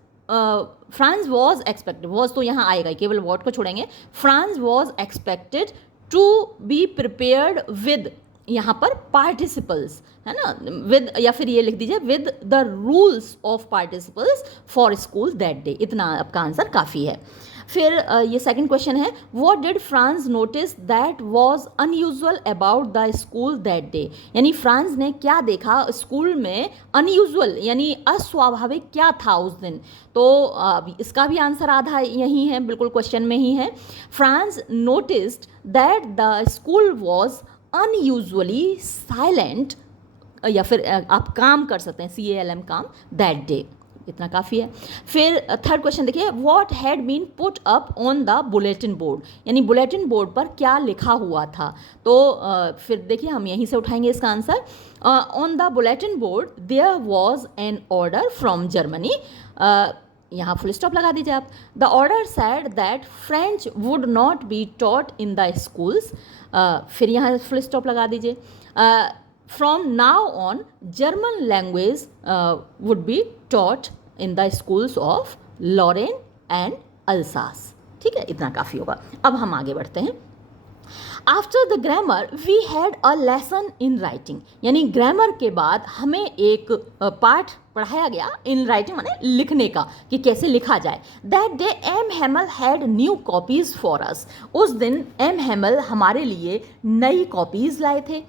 वॉज एक्सपेक्टेड, वॉज तो यहाँ आएगा, केवल वॉट को छोड़ेंगे। France was expected to be prepared with, यहाँ पर पार्टिसिपल्स है ना, विद, या फिर ये लिख दीजिए with the rules of participles for school that day, इतना आपका आंसर काफ़ी है। फिर ये सेकंड क्वेश्चन है, what did France notice that was unusual about the school that day, यानी फ्रांस ने क्या देखा स्कूल में अनयूजुअल यानी अस्वाभाविक क्या था उस दिन। तो इसका भी आंसर आधा यही है, बिल्कुल क्वेश्चन में ही है। France noticed that the school was unusually silent, या फिर आप काम कर सकते हैं, CALM काम, दैट डे, इतना काफ़ी है। फिर थर्ड क्वेश्चन देखिए, what had been put up on the bulletin board, यानी बुलेटिन बोर्ड पर क्या लिखा हुआ था। तो फिर देखिए हम यहीं से उठाएंगे इसका answer. On the bulletin board there was an order from Germany, यहाँ फुल स्टॉप लगा दीजिए आप। The order said that French would not be taught in the schools, फिर यहाँ फुल स्टॉप लगा दीजिए। From now on, German language would be taught in the schools of Lorraine and Alsace। ठीक है, इतना काफ़ी होगा। अब हम आगे बढ़ते हैं। After the grammar we had a lesson in writing, यानी ग्रामर के बाद हमें एक पाठ पढ़ाया गया इन राइटिंग माने लिखने का, कि कैसे लिखा जाए। That day M Hamel had new copies for us, उस दिन एम हैमल हमारे लिए नई कॉपीज़ लाए थे।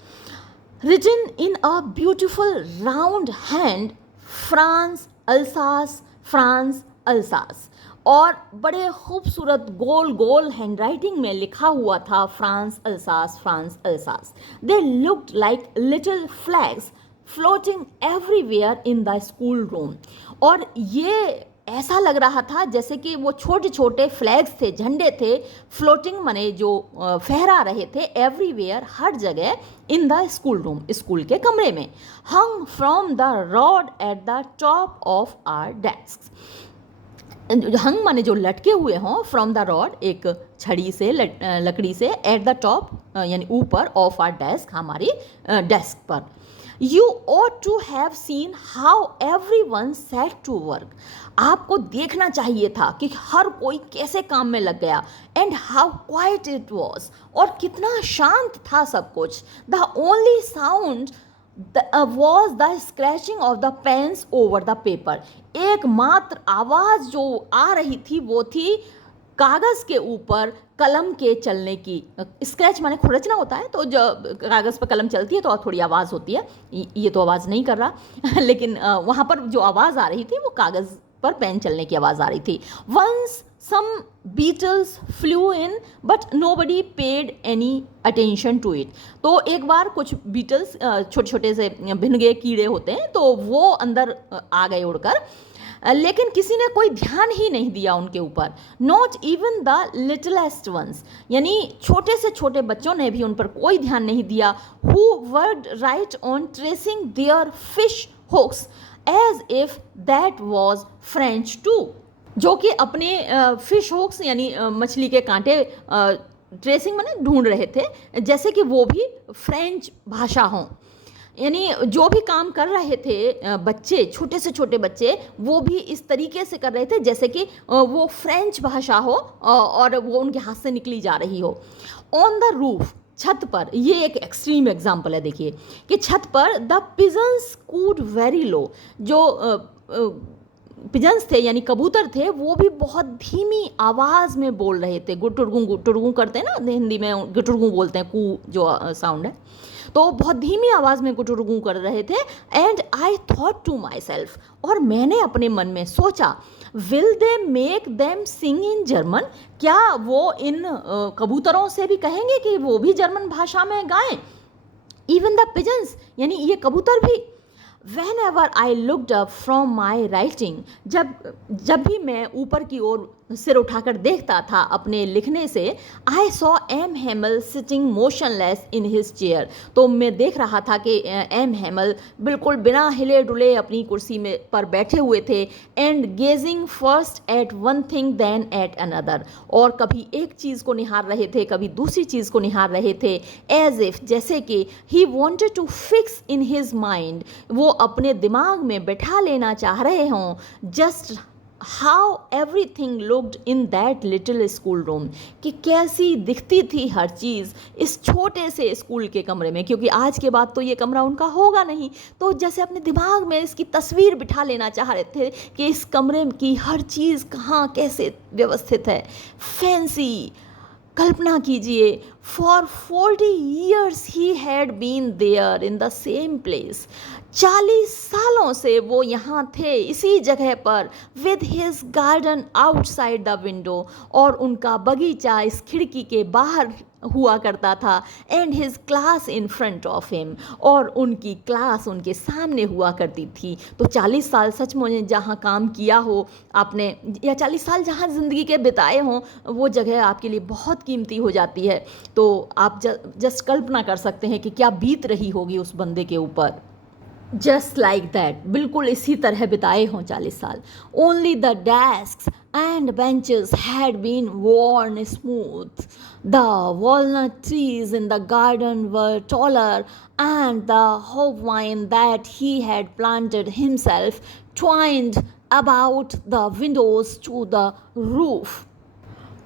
Written in a beautiful round hand, France Alsace, France Alsace, और बड़े खूबसूरत गोल गोल हैंड राइटिंग में लिखा हुआ था France Alsace, France Alsace. They looked like little flags floating everywhere in the school room, और ये ऐसा लग रहा था जैसे कि वो छोटे छोटे फ्लैग्स थे, झंडे थे, फ्लोटिंग माने जो फहरा रहे थे, एवरीवेयर, हर जगह, in the school room, school के कमरे में। Hung from the rod at the top of our desk, hung माने जो लटके हुए हों, फ्रॉम द रॉड एक छड़ी से, लकड़ी से, एट द टॉप यानी ऊपर, ऑफ आवर डेस्क हमारी डेस्क पर। You ought to have seen how everyone set to work, आपको देखना चाहिए था कि हर कोई कैसे काम में लग गया। And how quiet it was, और कितना शांत था सब कुछ। The only sound was the scratching of the pens over the paper, एकमात्र आवाज़ जो आ रही थी वो थी कागज़ के ऊपर कलम के चलने की। स्क्रैच माने खुरचना होता है, तो जब कागज़ पर कलम चलती है तो थोड़ी आवाज़ होती है, ये तो आवाज़ नहीं कर रहा लेकिन वहाँ पर जो आवाज़ आ रही थी वो कागज़ पर पेन चलने की आवाज़ आ रही थी। Once some beetles flew in but nobody paid any attention to it. तो एक बार कुछ बीटल्स छोटे छोटे से भिनगे कीड़े होते हैं तो वो अंदर आ गए उड़कर, लेकिन किसी ने कोई ध्यान ही नहीं दिया उनके ऊपर. Not even the littlest ones, यानी छोटे से छोटे बच्चों ने भी उन पर कोई ध्यान नहीं दिया. Who worked right on tracing their fish hooks as if that was French too, जो कि अपने फिश हुक्स यानी मछली के कांटे ट्रेसिंग माने ढूंढ रहे थे जैसे कि वो भी फ्रेंच भाषा हों. यानी जो भी काम कर रहे थे बच्चे, छोटे से छोटे बच्चे, वो भी इस तरीके से कर रहे थे जैसे कि वो फ्रेंच भाषा हो और वो उनके हाथ से निकली जा रही हो. ऑन द रूफ, छत पर, ये एक एक्सट्रीम एग्जाम्पल है. देखिए कि छत पर the pigeons cooed very low, जो पिजन्स थे यानी कबूतर थे वो भी बहुत धीमी आवाज़ में बोल रहे थे. गुटुरगू करते हैं ना, हिंदी में गुटुरगू बोलते हैं, कू जो साउंड है, तो बहुत धीमी आवाज़ में गुटुरगू कर रहे थे. And I thought to myself, और मैंने अपने मन में सोचा, will they make them sing in German, क्या वो इन कबूतरों से भी कहेंगे कि वो भी जर्मन भाषा में गाएं. इवन द पिजन्स, यानी ये कबूतर भी. Whenever I looked up from my writing, जब भी मैं ऊपर की ओर सिर उठाकर देखता था अपने लिखने से, I saw M. Hamel sitting motionless in his chair. तो मैं देख रहा था कि एम हेमल बिल्कुल बिना हिले डुले अपनी कुर्सी में पर बैठे हुए थे. and gazing first at one thing then at another, और कभी एक चीज़ को निहार रहे थे, कभी दूसरी चीज़ को निहार रहे थे. as if, जैसे कि he wanted to fix in his mind, वो अपने दिमाग में बैठा लेना चाह रहे हों, just how everything looked in that little school room, कि कैसी दिखती थी हर चीज़ इस छोटे से स्कूल के कमरे में, क्योंकि आज के बाद तो ये कमरा उनका होगा नहीं. तो जैसे अपने दिमाग में इसकी तस्वीर बिठा लेना चाह रहे थे कि इस कमरे की हर चीज़ कहाँ कैसे व्यवस्थित है. फैंसी, कल्पना कीजिए, for 40 years he had been there in the same place. 40 सालों से वो यहाँ थे इसी जगह पर. With his garden outside the window, और उनका बगीचा इस खिड़की के बाहर हुआ करता था. And his class in front of him, और उनकी क्लास उनके सामने हुआ करती थी. तो 40 साल सचमुच जहाँ काम किया हो आपने, या 40 साल जहाँ ज़िंदगी के बिताए हों, वो जगह आपके लिए बहुत कीमती हो जाती है. तो आप जस्ट कल्पना कर सकते हैं कि क्या बीत रही होगी उस बंदे के ऊपर. जस्ट लाइक दैट, बिल्कुल इसी तरह बिताए हों 40 साल. Only the desks and benches had been worn smooth. The walnut trees in the garden were taller, and the hopvine that he had planted himself twined about the windows to the roof.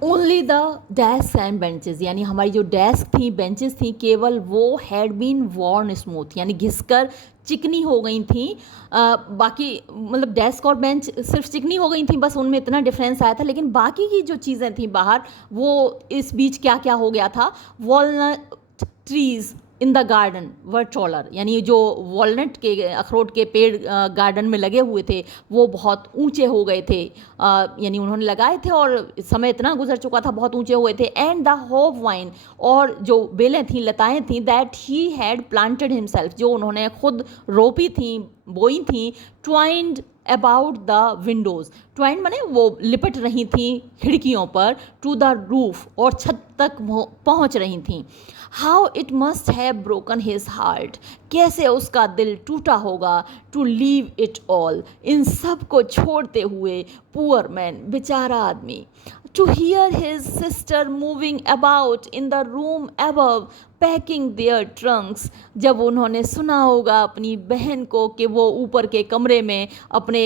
Only the desk and benches, यानी हमारी जो desk थी, benches थी, केवल वो had been Warne smooth, यानी घिसकर चिकनी हो गई थी. बाकी मतलब डेस्क और बेंच सिर्फ चिकनी हो गई थी, बस उनमें इतना डिफरेंस आया था. लेकिन बाकी की जो चीज़ें थी बाहर, वो इस बीच क्या क्या हो गया था. Walnut trees in the garden were taller, यानी जो वॉलनट के अखरोट के पेड़ गार्डन में लगे हुए थे वो बहुत ऊंचे हो गए थे. यानी उन्होंने लगाए थे और समय इतना गुजर चुका था, बहुत ऊंचे हो गए थे. एंड द होप वाइन, और जो बेलें थीं, लताएं थीं, that he had planted himself, जो उन्होंने खुद रोपी थी, बोई थी. Twined about the Windows, twined माने वो लिपट रही थी खिड़कियों पर. टू द रूफ, और छत तक पहुँच रही थीं. How it must have broken his heart, कैसे उसका दिल टूटा होगा. टू लीव इट ऑल, इन सब को छोड़ते हुए. पुअर मैन, बेचारा आदमी. To hear his sister moving about in the room above packing their trunks, जब उन्होंने सुना होगा अपनी बहन को कि वो ऊपर के कमरे में अपने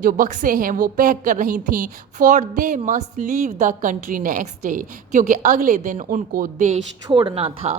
जो बक्से हैं वो पैक कर रही थीं. For they must leave the country next day, क्योंकि अगले दिन उनको देश छोड़ना था.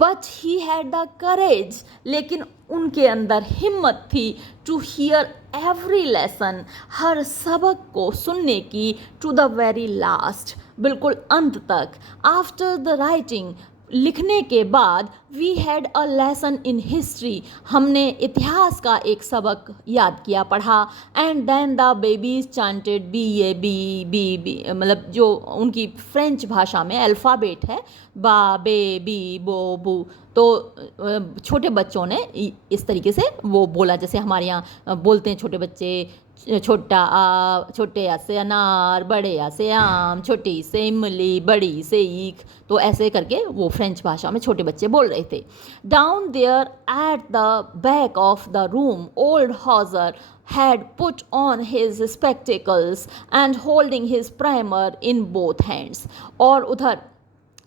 But he had the courage, लेकिन उनके अंदर हिम्मत थी. टू हियर एवरी लेसन, हर सबक को सुनने की. टू द वेरी लास्ट, बिल्कुल अंत तक. आफ्टर द राइटिंग, लिखने के बाद we had a lesson in history, हमने इतिहास का एक सबक याद किया, पढ़ा। And then the babies chanted B A B, मतलब जो उनकी फ्रेंच भाषा में अल्फ़ाबेट है, बा बे बी बो बू। तो छोटे बच्चों ने इस तरीके से वो बोला, जैसे हमारे यहाँ बोलते हैं छोटे बच्चे, छोटा आ, छोटे आ से अनार, बड़े आ से आम, छोटी से इमली, बड़ी से ईख। तो ऐसे करके वो फ्रेंच भाषा में छोटे बच्चे बोल रहे थे। Down there at the back of the room old Hauser had put on his spectacles and holding his primer in both hands। और उधर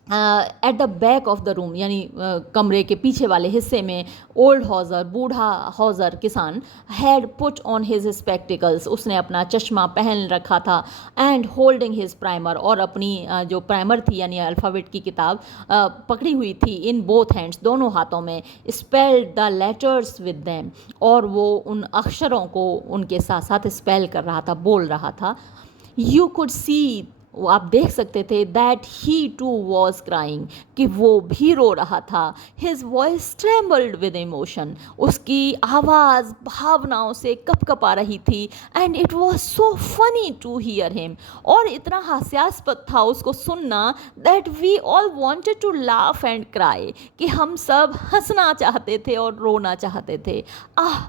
eight the back of the room, यानी कमरे के पीछे वाले हिस्से में, ओल्ड हॉजर, बूढ़ा हॉजर किसान, had put on his spectacles, उसने अपना चश्मा पहन रखा था, एंड होल्डिंग हिज प्राइमर, और अपनी जो प्राइमर थी यानी अल्फ़ाबेट की किताब पकड़ी हुई थी, इन बोथ हैंड्स, दोनों हाथों में, spelled the letters with them, और वो उन अक्षरों को उनके साथ साथ स्पेल कर रहा था, बोल रहा था। यू कुड सी, वो आप देख सकते थे, that he too was crying, कि वो भी रो रहा था। His voice trembled with emotion, उसकी आवाज़ भावनाओं से कपकपा रही थी। And it was so funny to hear him, और इतना हास्यास्पद था उसको सुनना, that we all wanted to laugh and cry, कि हम सब हंसना चाहते थे और रोना चाहते थे। Ah,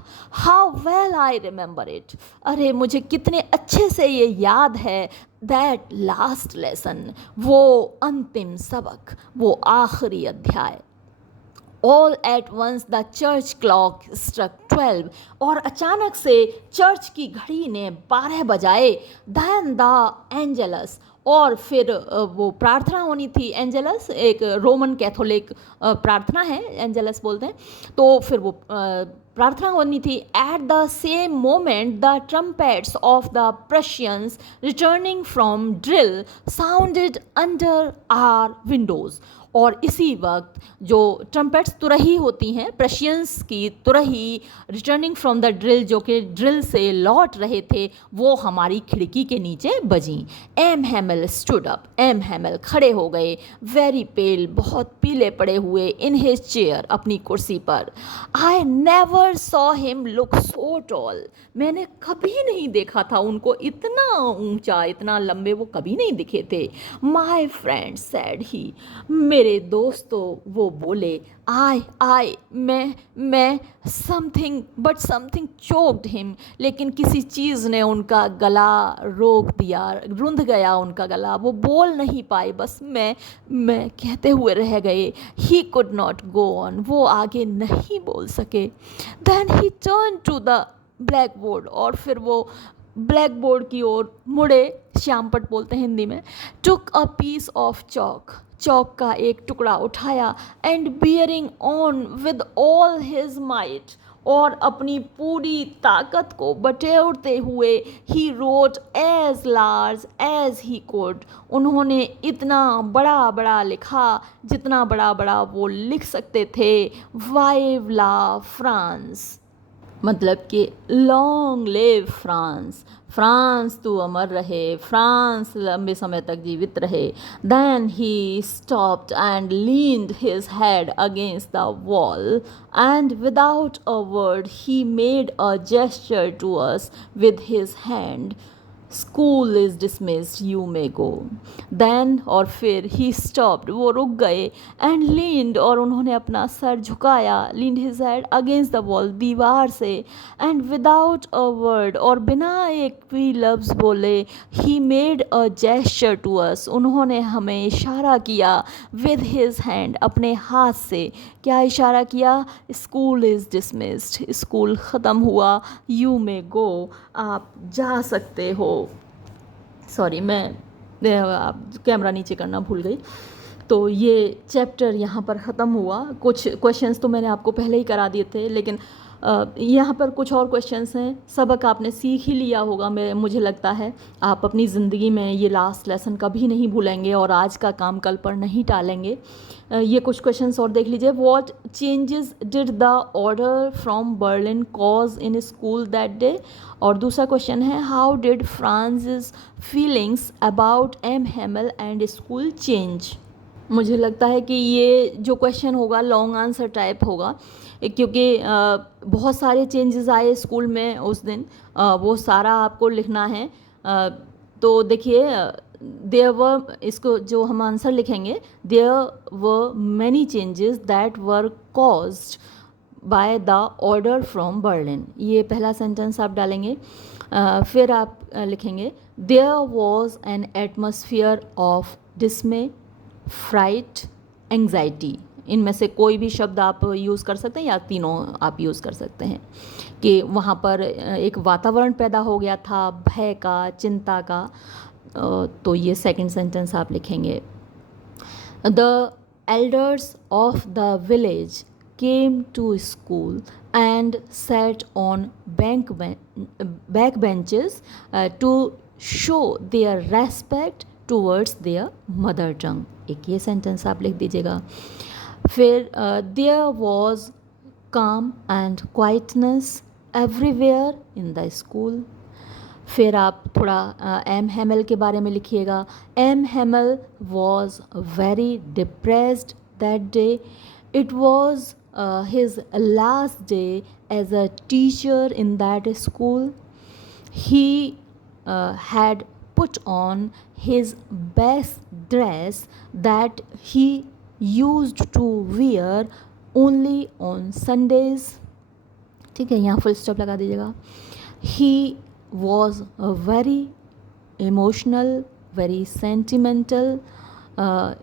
how well I remember it, अरे मुझे कितने अच्छे से ये याद है, दैट लास्ट लेसन, वो अंतिम सबक, वो आखिरी अध्याय। All at once the church clock struck 12, और अचानक से चर्च की घड़ी ने 12 बजाए। दैन द एंजेलस, और फिर वो प्रार्थना होनी थी। एंजेलस एक रोमन कैथोलिक प्रार्थना है, एंजेलस बोलते हैं। तो फिर वो प्रार्थना होनी थी। At the same moment the trumpets of the Prussians returning from drill sounded under our windows, और इसी वक्त जो ट्रम्पेट्स तुरही होती हैं, प्रशियंस की तुरही, रिटर्निंग फ्रॉम द ड्रिल, जो कि ड्रिल से लौट रहे थे, वो हमारी खिड़की के नीचे बजीं। M Hamel stood up, M Hamel खड़े हो गए, वेरी पेल, बहुत पीले पड़े हुए, इन हिज चेयर, अपनी कुर्सी पर। I never saw him look so tall, मैंने कभी नहीं देखा था उनको इतना ऊंचा, इतना लंबे वो कभी नहीं दिखे थे। माई फ्रेंड सैड ही, मेरे दोस्तों, वो बोले। आई मैं something but something choked him, लेकिन किसी चीज़ ने उनका गला रोक दिया, रुंध गया उनका गला, वो बोल नहीं पाए, बस मैं कहते हुए रह गए। He could not go on, वो आगे नहीं बोल सके। Then he turned to the blackboard, और फिर वो ब्लैक बोर्ड की ओर मुड़े, श्यामपट बोलते हैं हिंदी में। टुक अ पीस ऑफ चौक का एक टुकड़ा उठाया, and bearing on with all his might, और अपनी पूरी ताकत को बटोरते हुए, he wrote as large as he could, उन्होंने इतना बड़ा बड़ा लिखा जितना बड़ा बड़ा वो लिख सकते थे। वाइव ला फ्रांस, मतलब कि लॉन्ग लिव फ्रांस, फ्रांस तू अमर रहे, फ्रांस लंबे समय तक जीवित रहे। Then he stopped and leaned his head against the wall, and without a word he made a gesture to us with his hand. School is dismissed, you may go. Then, और फिर he stopped, वो रुक गए, and leaned, और उन्होंने अपना सर झुकाया, leaned his head against the wall, दीवार से, एंड विदाउट अ वर्ड, और बिना एक भी लफ्ज़ बोले, he made a gesture to us, उन्होंने हमें इशारा किया, विद हिज हैंड, अपने हाथ से। क्या इशारा किया? स्कूल इज़ डिसमिस्ड, स्कूल ख़त्म हुआ, यू मे गो, आप जा सकते हो। सॉरी, मैं कैमरा नीचे करना भूल गई। तो ये चैप्टर यहाँ पर ख़त्म हुआ। कुछ क्वेश्चंस तो मैंने आपको पहले ही करा दिए थे, लेकिन यहाँ पर कुछ और क्वेश्चंस हैं। सबक आपने सीख ही लिया होगा, मुझे लगता है आप अपनी ज़िंदगी में ये लास्ट लेसन कभी नहीं भूलेंगे, और आज का काम कल पर नहीं टालेंगे। ये कुछ क्वेश्चंस और देख लीजिए। What changes did the order from Berlin cause in school that day? और दूसरा क्वेश्चन है, how did Franz's feelings about M Hamel and school change? मुझे लगता है कि ये जो क्वेश्चन होगा लॉन्ग आंसर टाइप होगा, क्योंकि बहुत सारे चेंजेस आए स्कूल में उस दिन, वो सारा आपको लिखना है। तो देखिए, देयर वर, इसको जो हम आंसर लिखेंगे, there were many changes that were caused by the order from Berlin. ये पहला सेंटेंस आप डालेंगे। फिर आप लिखेंगे there was an atmosphere of dismay, fright, anxiety. इनमें से कोई भी शब्द आप यूज़ कर सकते हैं या तीनों आप यूज़ कर सकते हैं, कि वहाँ पर एक वातावरण पैदा हो गया था भय का, चिंता का। तो ये सेकंड सेंटेंस आप लिखेंगे। The elders of the village came to school and sat on back benches to show their respect towards their mother tongue। एक ये सेंटेंस आप लिख दीजिएगा। फिर there was calm and quietness everywhere in the school। फिर आप थोड़ा M Hemal के बारे में लिखिएगा। M Hamel was very depressed that day. It was his last day as a teacher in that school. He had put on his best dress that he used to wear only on Sundays। ठीक है, यहाँ full stop लगा दीजिएगा। He was very emotional, very sentimental,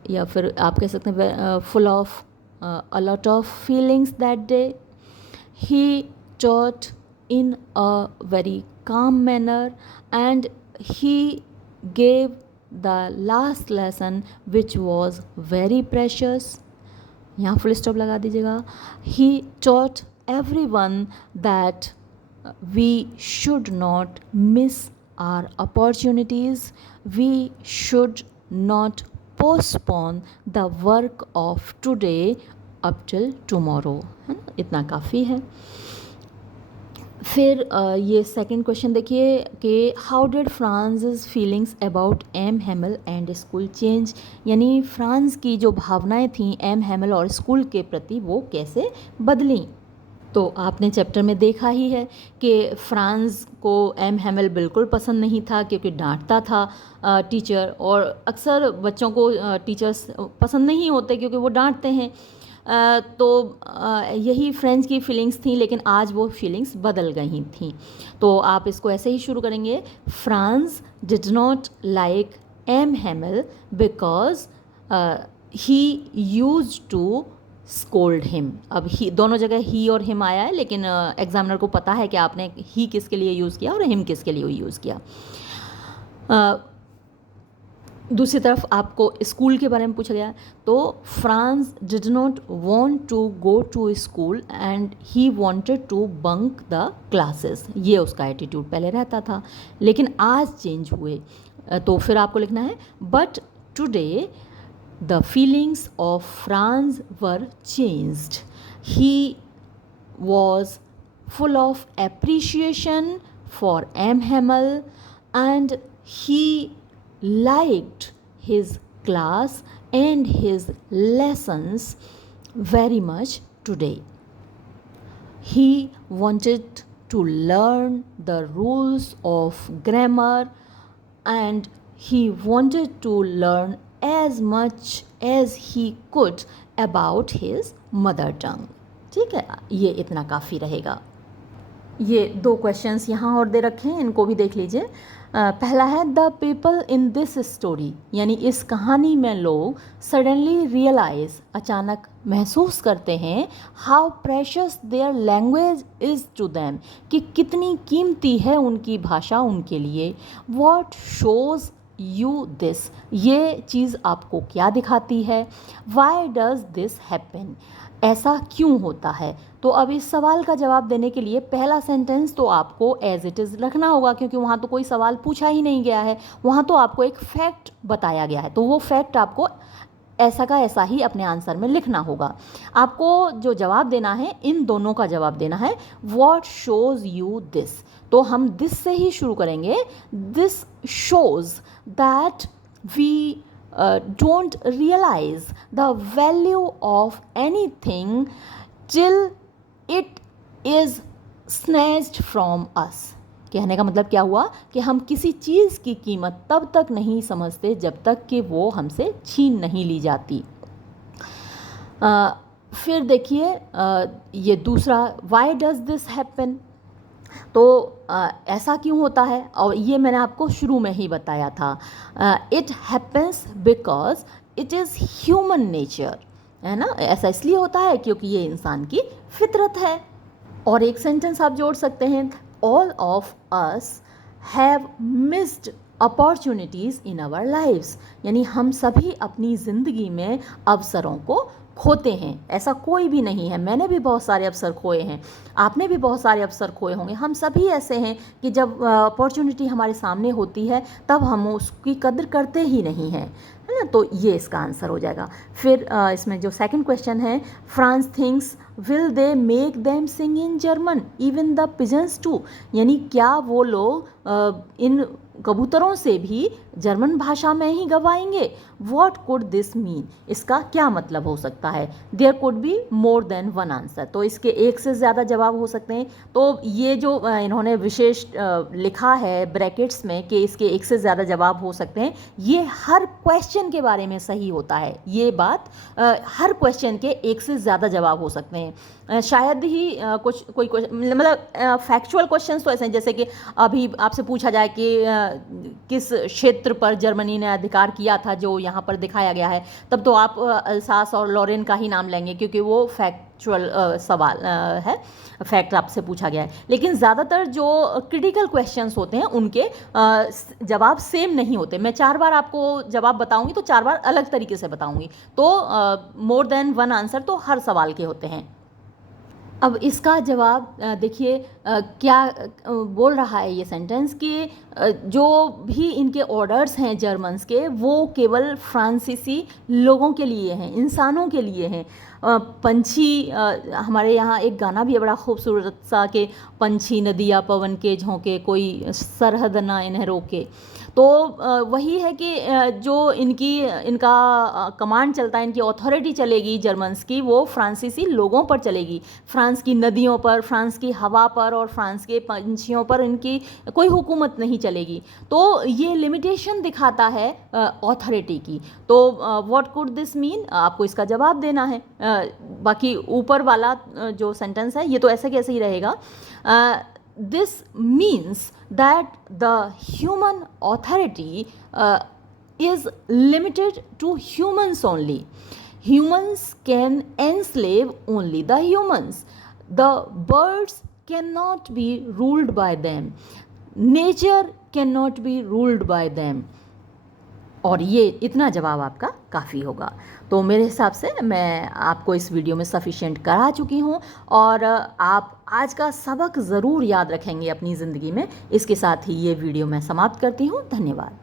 या फिर आप कह सकते हैं full of a lot of feelings that day। He taught in a very calm manner and he gave the last lesson which was very precious। यहाँ full stop लगा दीजिएगा। He taught everyone that we should not miss our opportunities, we should not postpone the work of today up till tomorrow। है ना, इतना काफ़ी है। फिर ये सेकंड क्वेश्चन देखिए कि how did Franz feelings about M Hamel and school change, यानी फ्रांस की जो भावनाएं थीं एम हेमल और स्कूल के प्रति वो कैसे बदलीं। तो आपने चैप्टर में देखा ही है कि फ्रांस को एम हेमल बिल्कुल पसंद नहीं था, क्योंकि डांटता था टीचर, और अक्सर बच्चों को टीचर्स पसंद नहीं होते क्योंकि वो डांटते हैं। तो यही फ्रेंड्स की फीलिंग्स थी, लेकिन आज वो फीलिंग्स बदल गई थी। तो आप इसको ऐसे ही शुरू करेंगे। Franz did not like M Hamel because he used to scold him. अब ही, दोनों जगह ही और हिम आया है, लेकिन एग्जामिनर को पता है कि आपने ही किसके लिए यूज़ किया और हिम किसके लिए यूज़ किया। दूसरी तरफ आपको स्कूल के बारे में पूछा गया, तो Franz did not want to go to school and he wanted to bunk the classes. ये उसका एटीट्यूड पहले रहता था, लेकिन आज चेंज हुए। तो फिर आपको लिखना है but today the feelings of Franz were changed. He was full of appreciation for M. Hamel and he liked his class and his lessons very much today. He wanted to learn the rules of grammar and he wanted to learn as much as he could about his mother tongue। ठीक है, ये इतना काफ़ी रहेगा। ये दो questions यहाँ और दे रखे हैं, इनको भी देख लीजिए। पहला है the people in this story, यानी इस कहानी में लोग सडनली रियलाइज, अचानक महसूस करते हैं, how precious their language is to them, कि कितनी कीमती है उनकी भाषा उनके लिए। व्हाट शोज़ यू दिस, ये चीज़ आपको क्या दिखाती है। वाई डज दिस हैपन, ऐसा क्यों होता है। तो अब इस सवाल का जवाब देने के लिए पहला सेंटेंस तो आपको एज इट इज़ रखना होगा, क्योंकि वहाँ तो कोई सवाल पूछा ही नहीं गया है, वहाँ तो आपको एक फैक्ट बताया गया है, तो वो फैक्ट आपको ऐसा का ऐसा ही अपने आंसर में लिखना होगा। आपको जो जवाब देना है, इन दोनों का जवाब देना है। व्हाट शोज़ यू दिस, तो हम दिस से ही शुरू करेंगे। This shows that we don't realize the value of anything till it is snatched from us. कहने का मतलब क्या हुआ कि हम किसी चीज़ की कीमत तब तक नहीं समझते जब तक कि वो हमसे छीन नहीं ली जाती. फिर देखिए ये दूसरा, वाई डज दिस हैपन. तो ऐसा क्यों होता है, और ये मैंने आपको शुरू में ही बताया था. It happens because it is human nature, है ना. ऐसा इसलिए होता है क्योंकि ये इंसान की फितरत है. और एक सेंटेंस आप जोड़ सकते हैं, all of us have missed opportunities in our lives. यानी हम सभी अपनी ज़िंदगी में अवसरों को खोते हैं. ऐसा कोई भी नहीं है, मैंने भी बहुत सारे अवसर खोए हैं, आपने भी बहुत सारे अवसर खोए होंगे. हम सभी ऐसे हैं कि जब अपॉर्चुनिटी हमारे सामने होती है तब हम उसकी कदर करते ही नहीं हैं, है ना. तो ये इसका आंसर हो जाएगा. फिर इसमें जो सेकंड क्वेश्चन है, Franz thinks will they make them sing in German even the pigeons too. यानी क्या वो लोग इन कबूतरों से भी जर्मन भाषा में ही गवाएंगे. What could this mean. इसका क्या मतलब हो सकता है. There could be more than one answer. तो इसके एक से ज़्यादा जवाब हो सकते हैं. तो ये जो इन्होंने विशेष लिखा है ब्रैकेट्स में कि इसके एक से ज़्यादा जवाब हो सकते हैं, ये हर क्वेश्चन के बारे में सही होता है. ये बात हर क्वेश्चन के एक से ज़्यादा जवाब हो सकते हैं. शायद ही कोई मतलब फैक्चुअल क्वेश्चंस तो ऐसे हैं, जैसे कि अभी आपसे पूछा जाए कि किस क्षेत्र पर जर्मनी ने अधिकार किया था जो यहाँ पर दिखाया गया है, तब तो आप अल्सास और लॉरेन का ही नाम लेंगे क्योंकि वो फैक्चुअल सवाल है, फैक्ट आपसे पूछा गया है. लेकिन ज़्यादातर जो क्रिटिकल क्वेश्चंस होते हैं उनके जवाब सेम नहीं होते. मैं 4 बार आपको जवाब बताऊंगी तो 4 बार अलग तरीके से बताऊंगी. तो मोर देन वन आंसर तो हर सवाल के होते हैं. अब इसका जवाब देखिए क्या बोल रहा है ये सेंटेंस कि जो भी इनके ऑर्डर्स हैं जर्मन्स के, वो केवल फ्रांसीसी लोगों के लिए हैं, इंसानों के लिए हैं. पंछी, हमारे यहाँ एक गाना भी है बड़ा खूबसूरत सा कि पंछी नदिया पवन के झोंके, कोई सरहद ना इन्हें रोके. तो वही है कि जो इनका कमांड चलता है, इनकी अथॉरिटी चलेगी जर्मन्स की, वो फ्रांसीसी लोगों पर चलेगी. फ्रांस की नदियों पर, फ्रांस की हवा पर और फ्रांस के पंछियों पर इनकी कोई हुकूमत नहीं चलेगी. तो ये लिमिटेशन दिखाता है अथॉरिटी की. तो व्हाट कुड दिस मीन, आपको इसका जवाब देना है. बाकी ऊपर वाला जो सेंटेंस है ये तो ऐसे कैसे ही रहेगा. This means that the human authority is limited to humans only. Humans can enslave only the humans. The birds cannot be ruled by them. Nature cannot be ruled by them. और ये इतना जवाब आपका काफ़ी होगा. तो मेरे हिसाब से मैं आपको इस वीडियो में सफिशिएंट करा चुकी हूँ और आप आज का सबक ज़रूर याद रखेंगे अपनी ज़िंदगी में. इसके साथ ही ये वीडियो मैं समाप्त करती हूँ. धन्यवाद.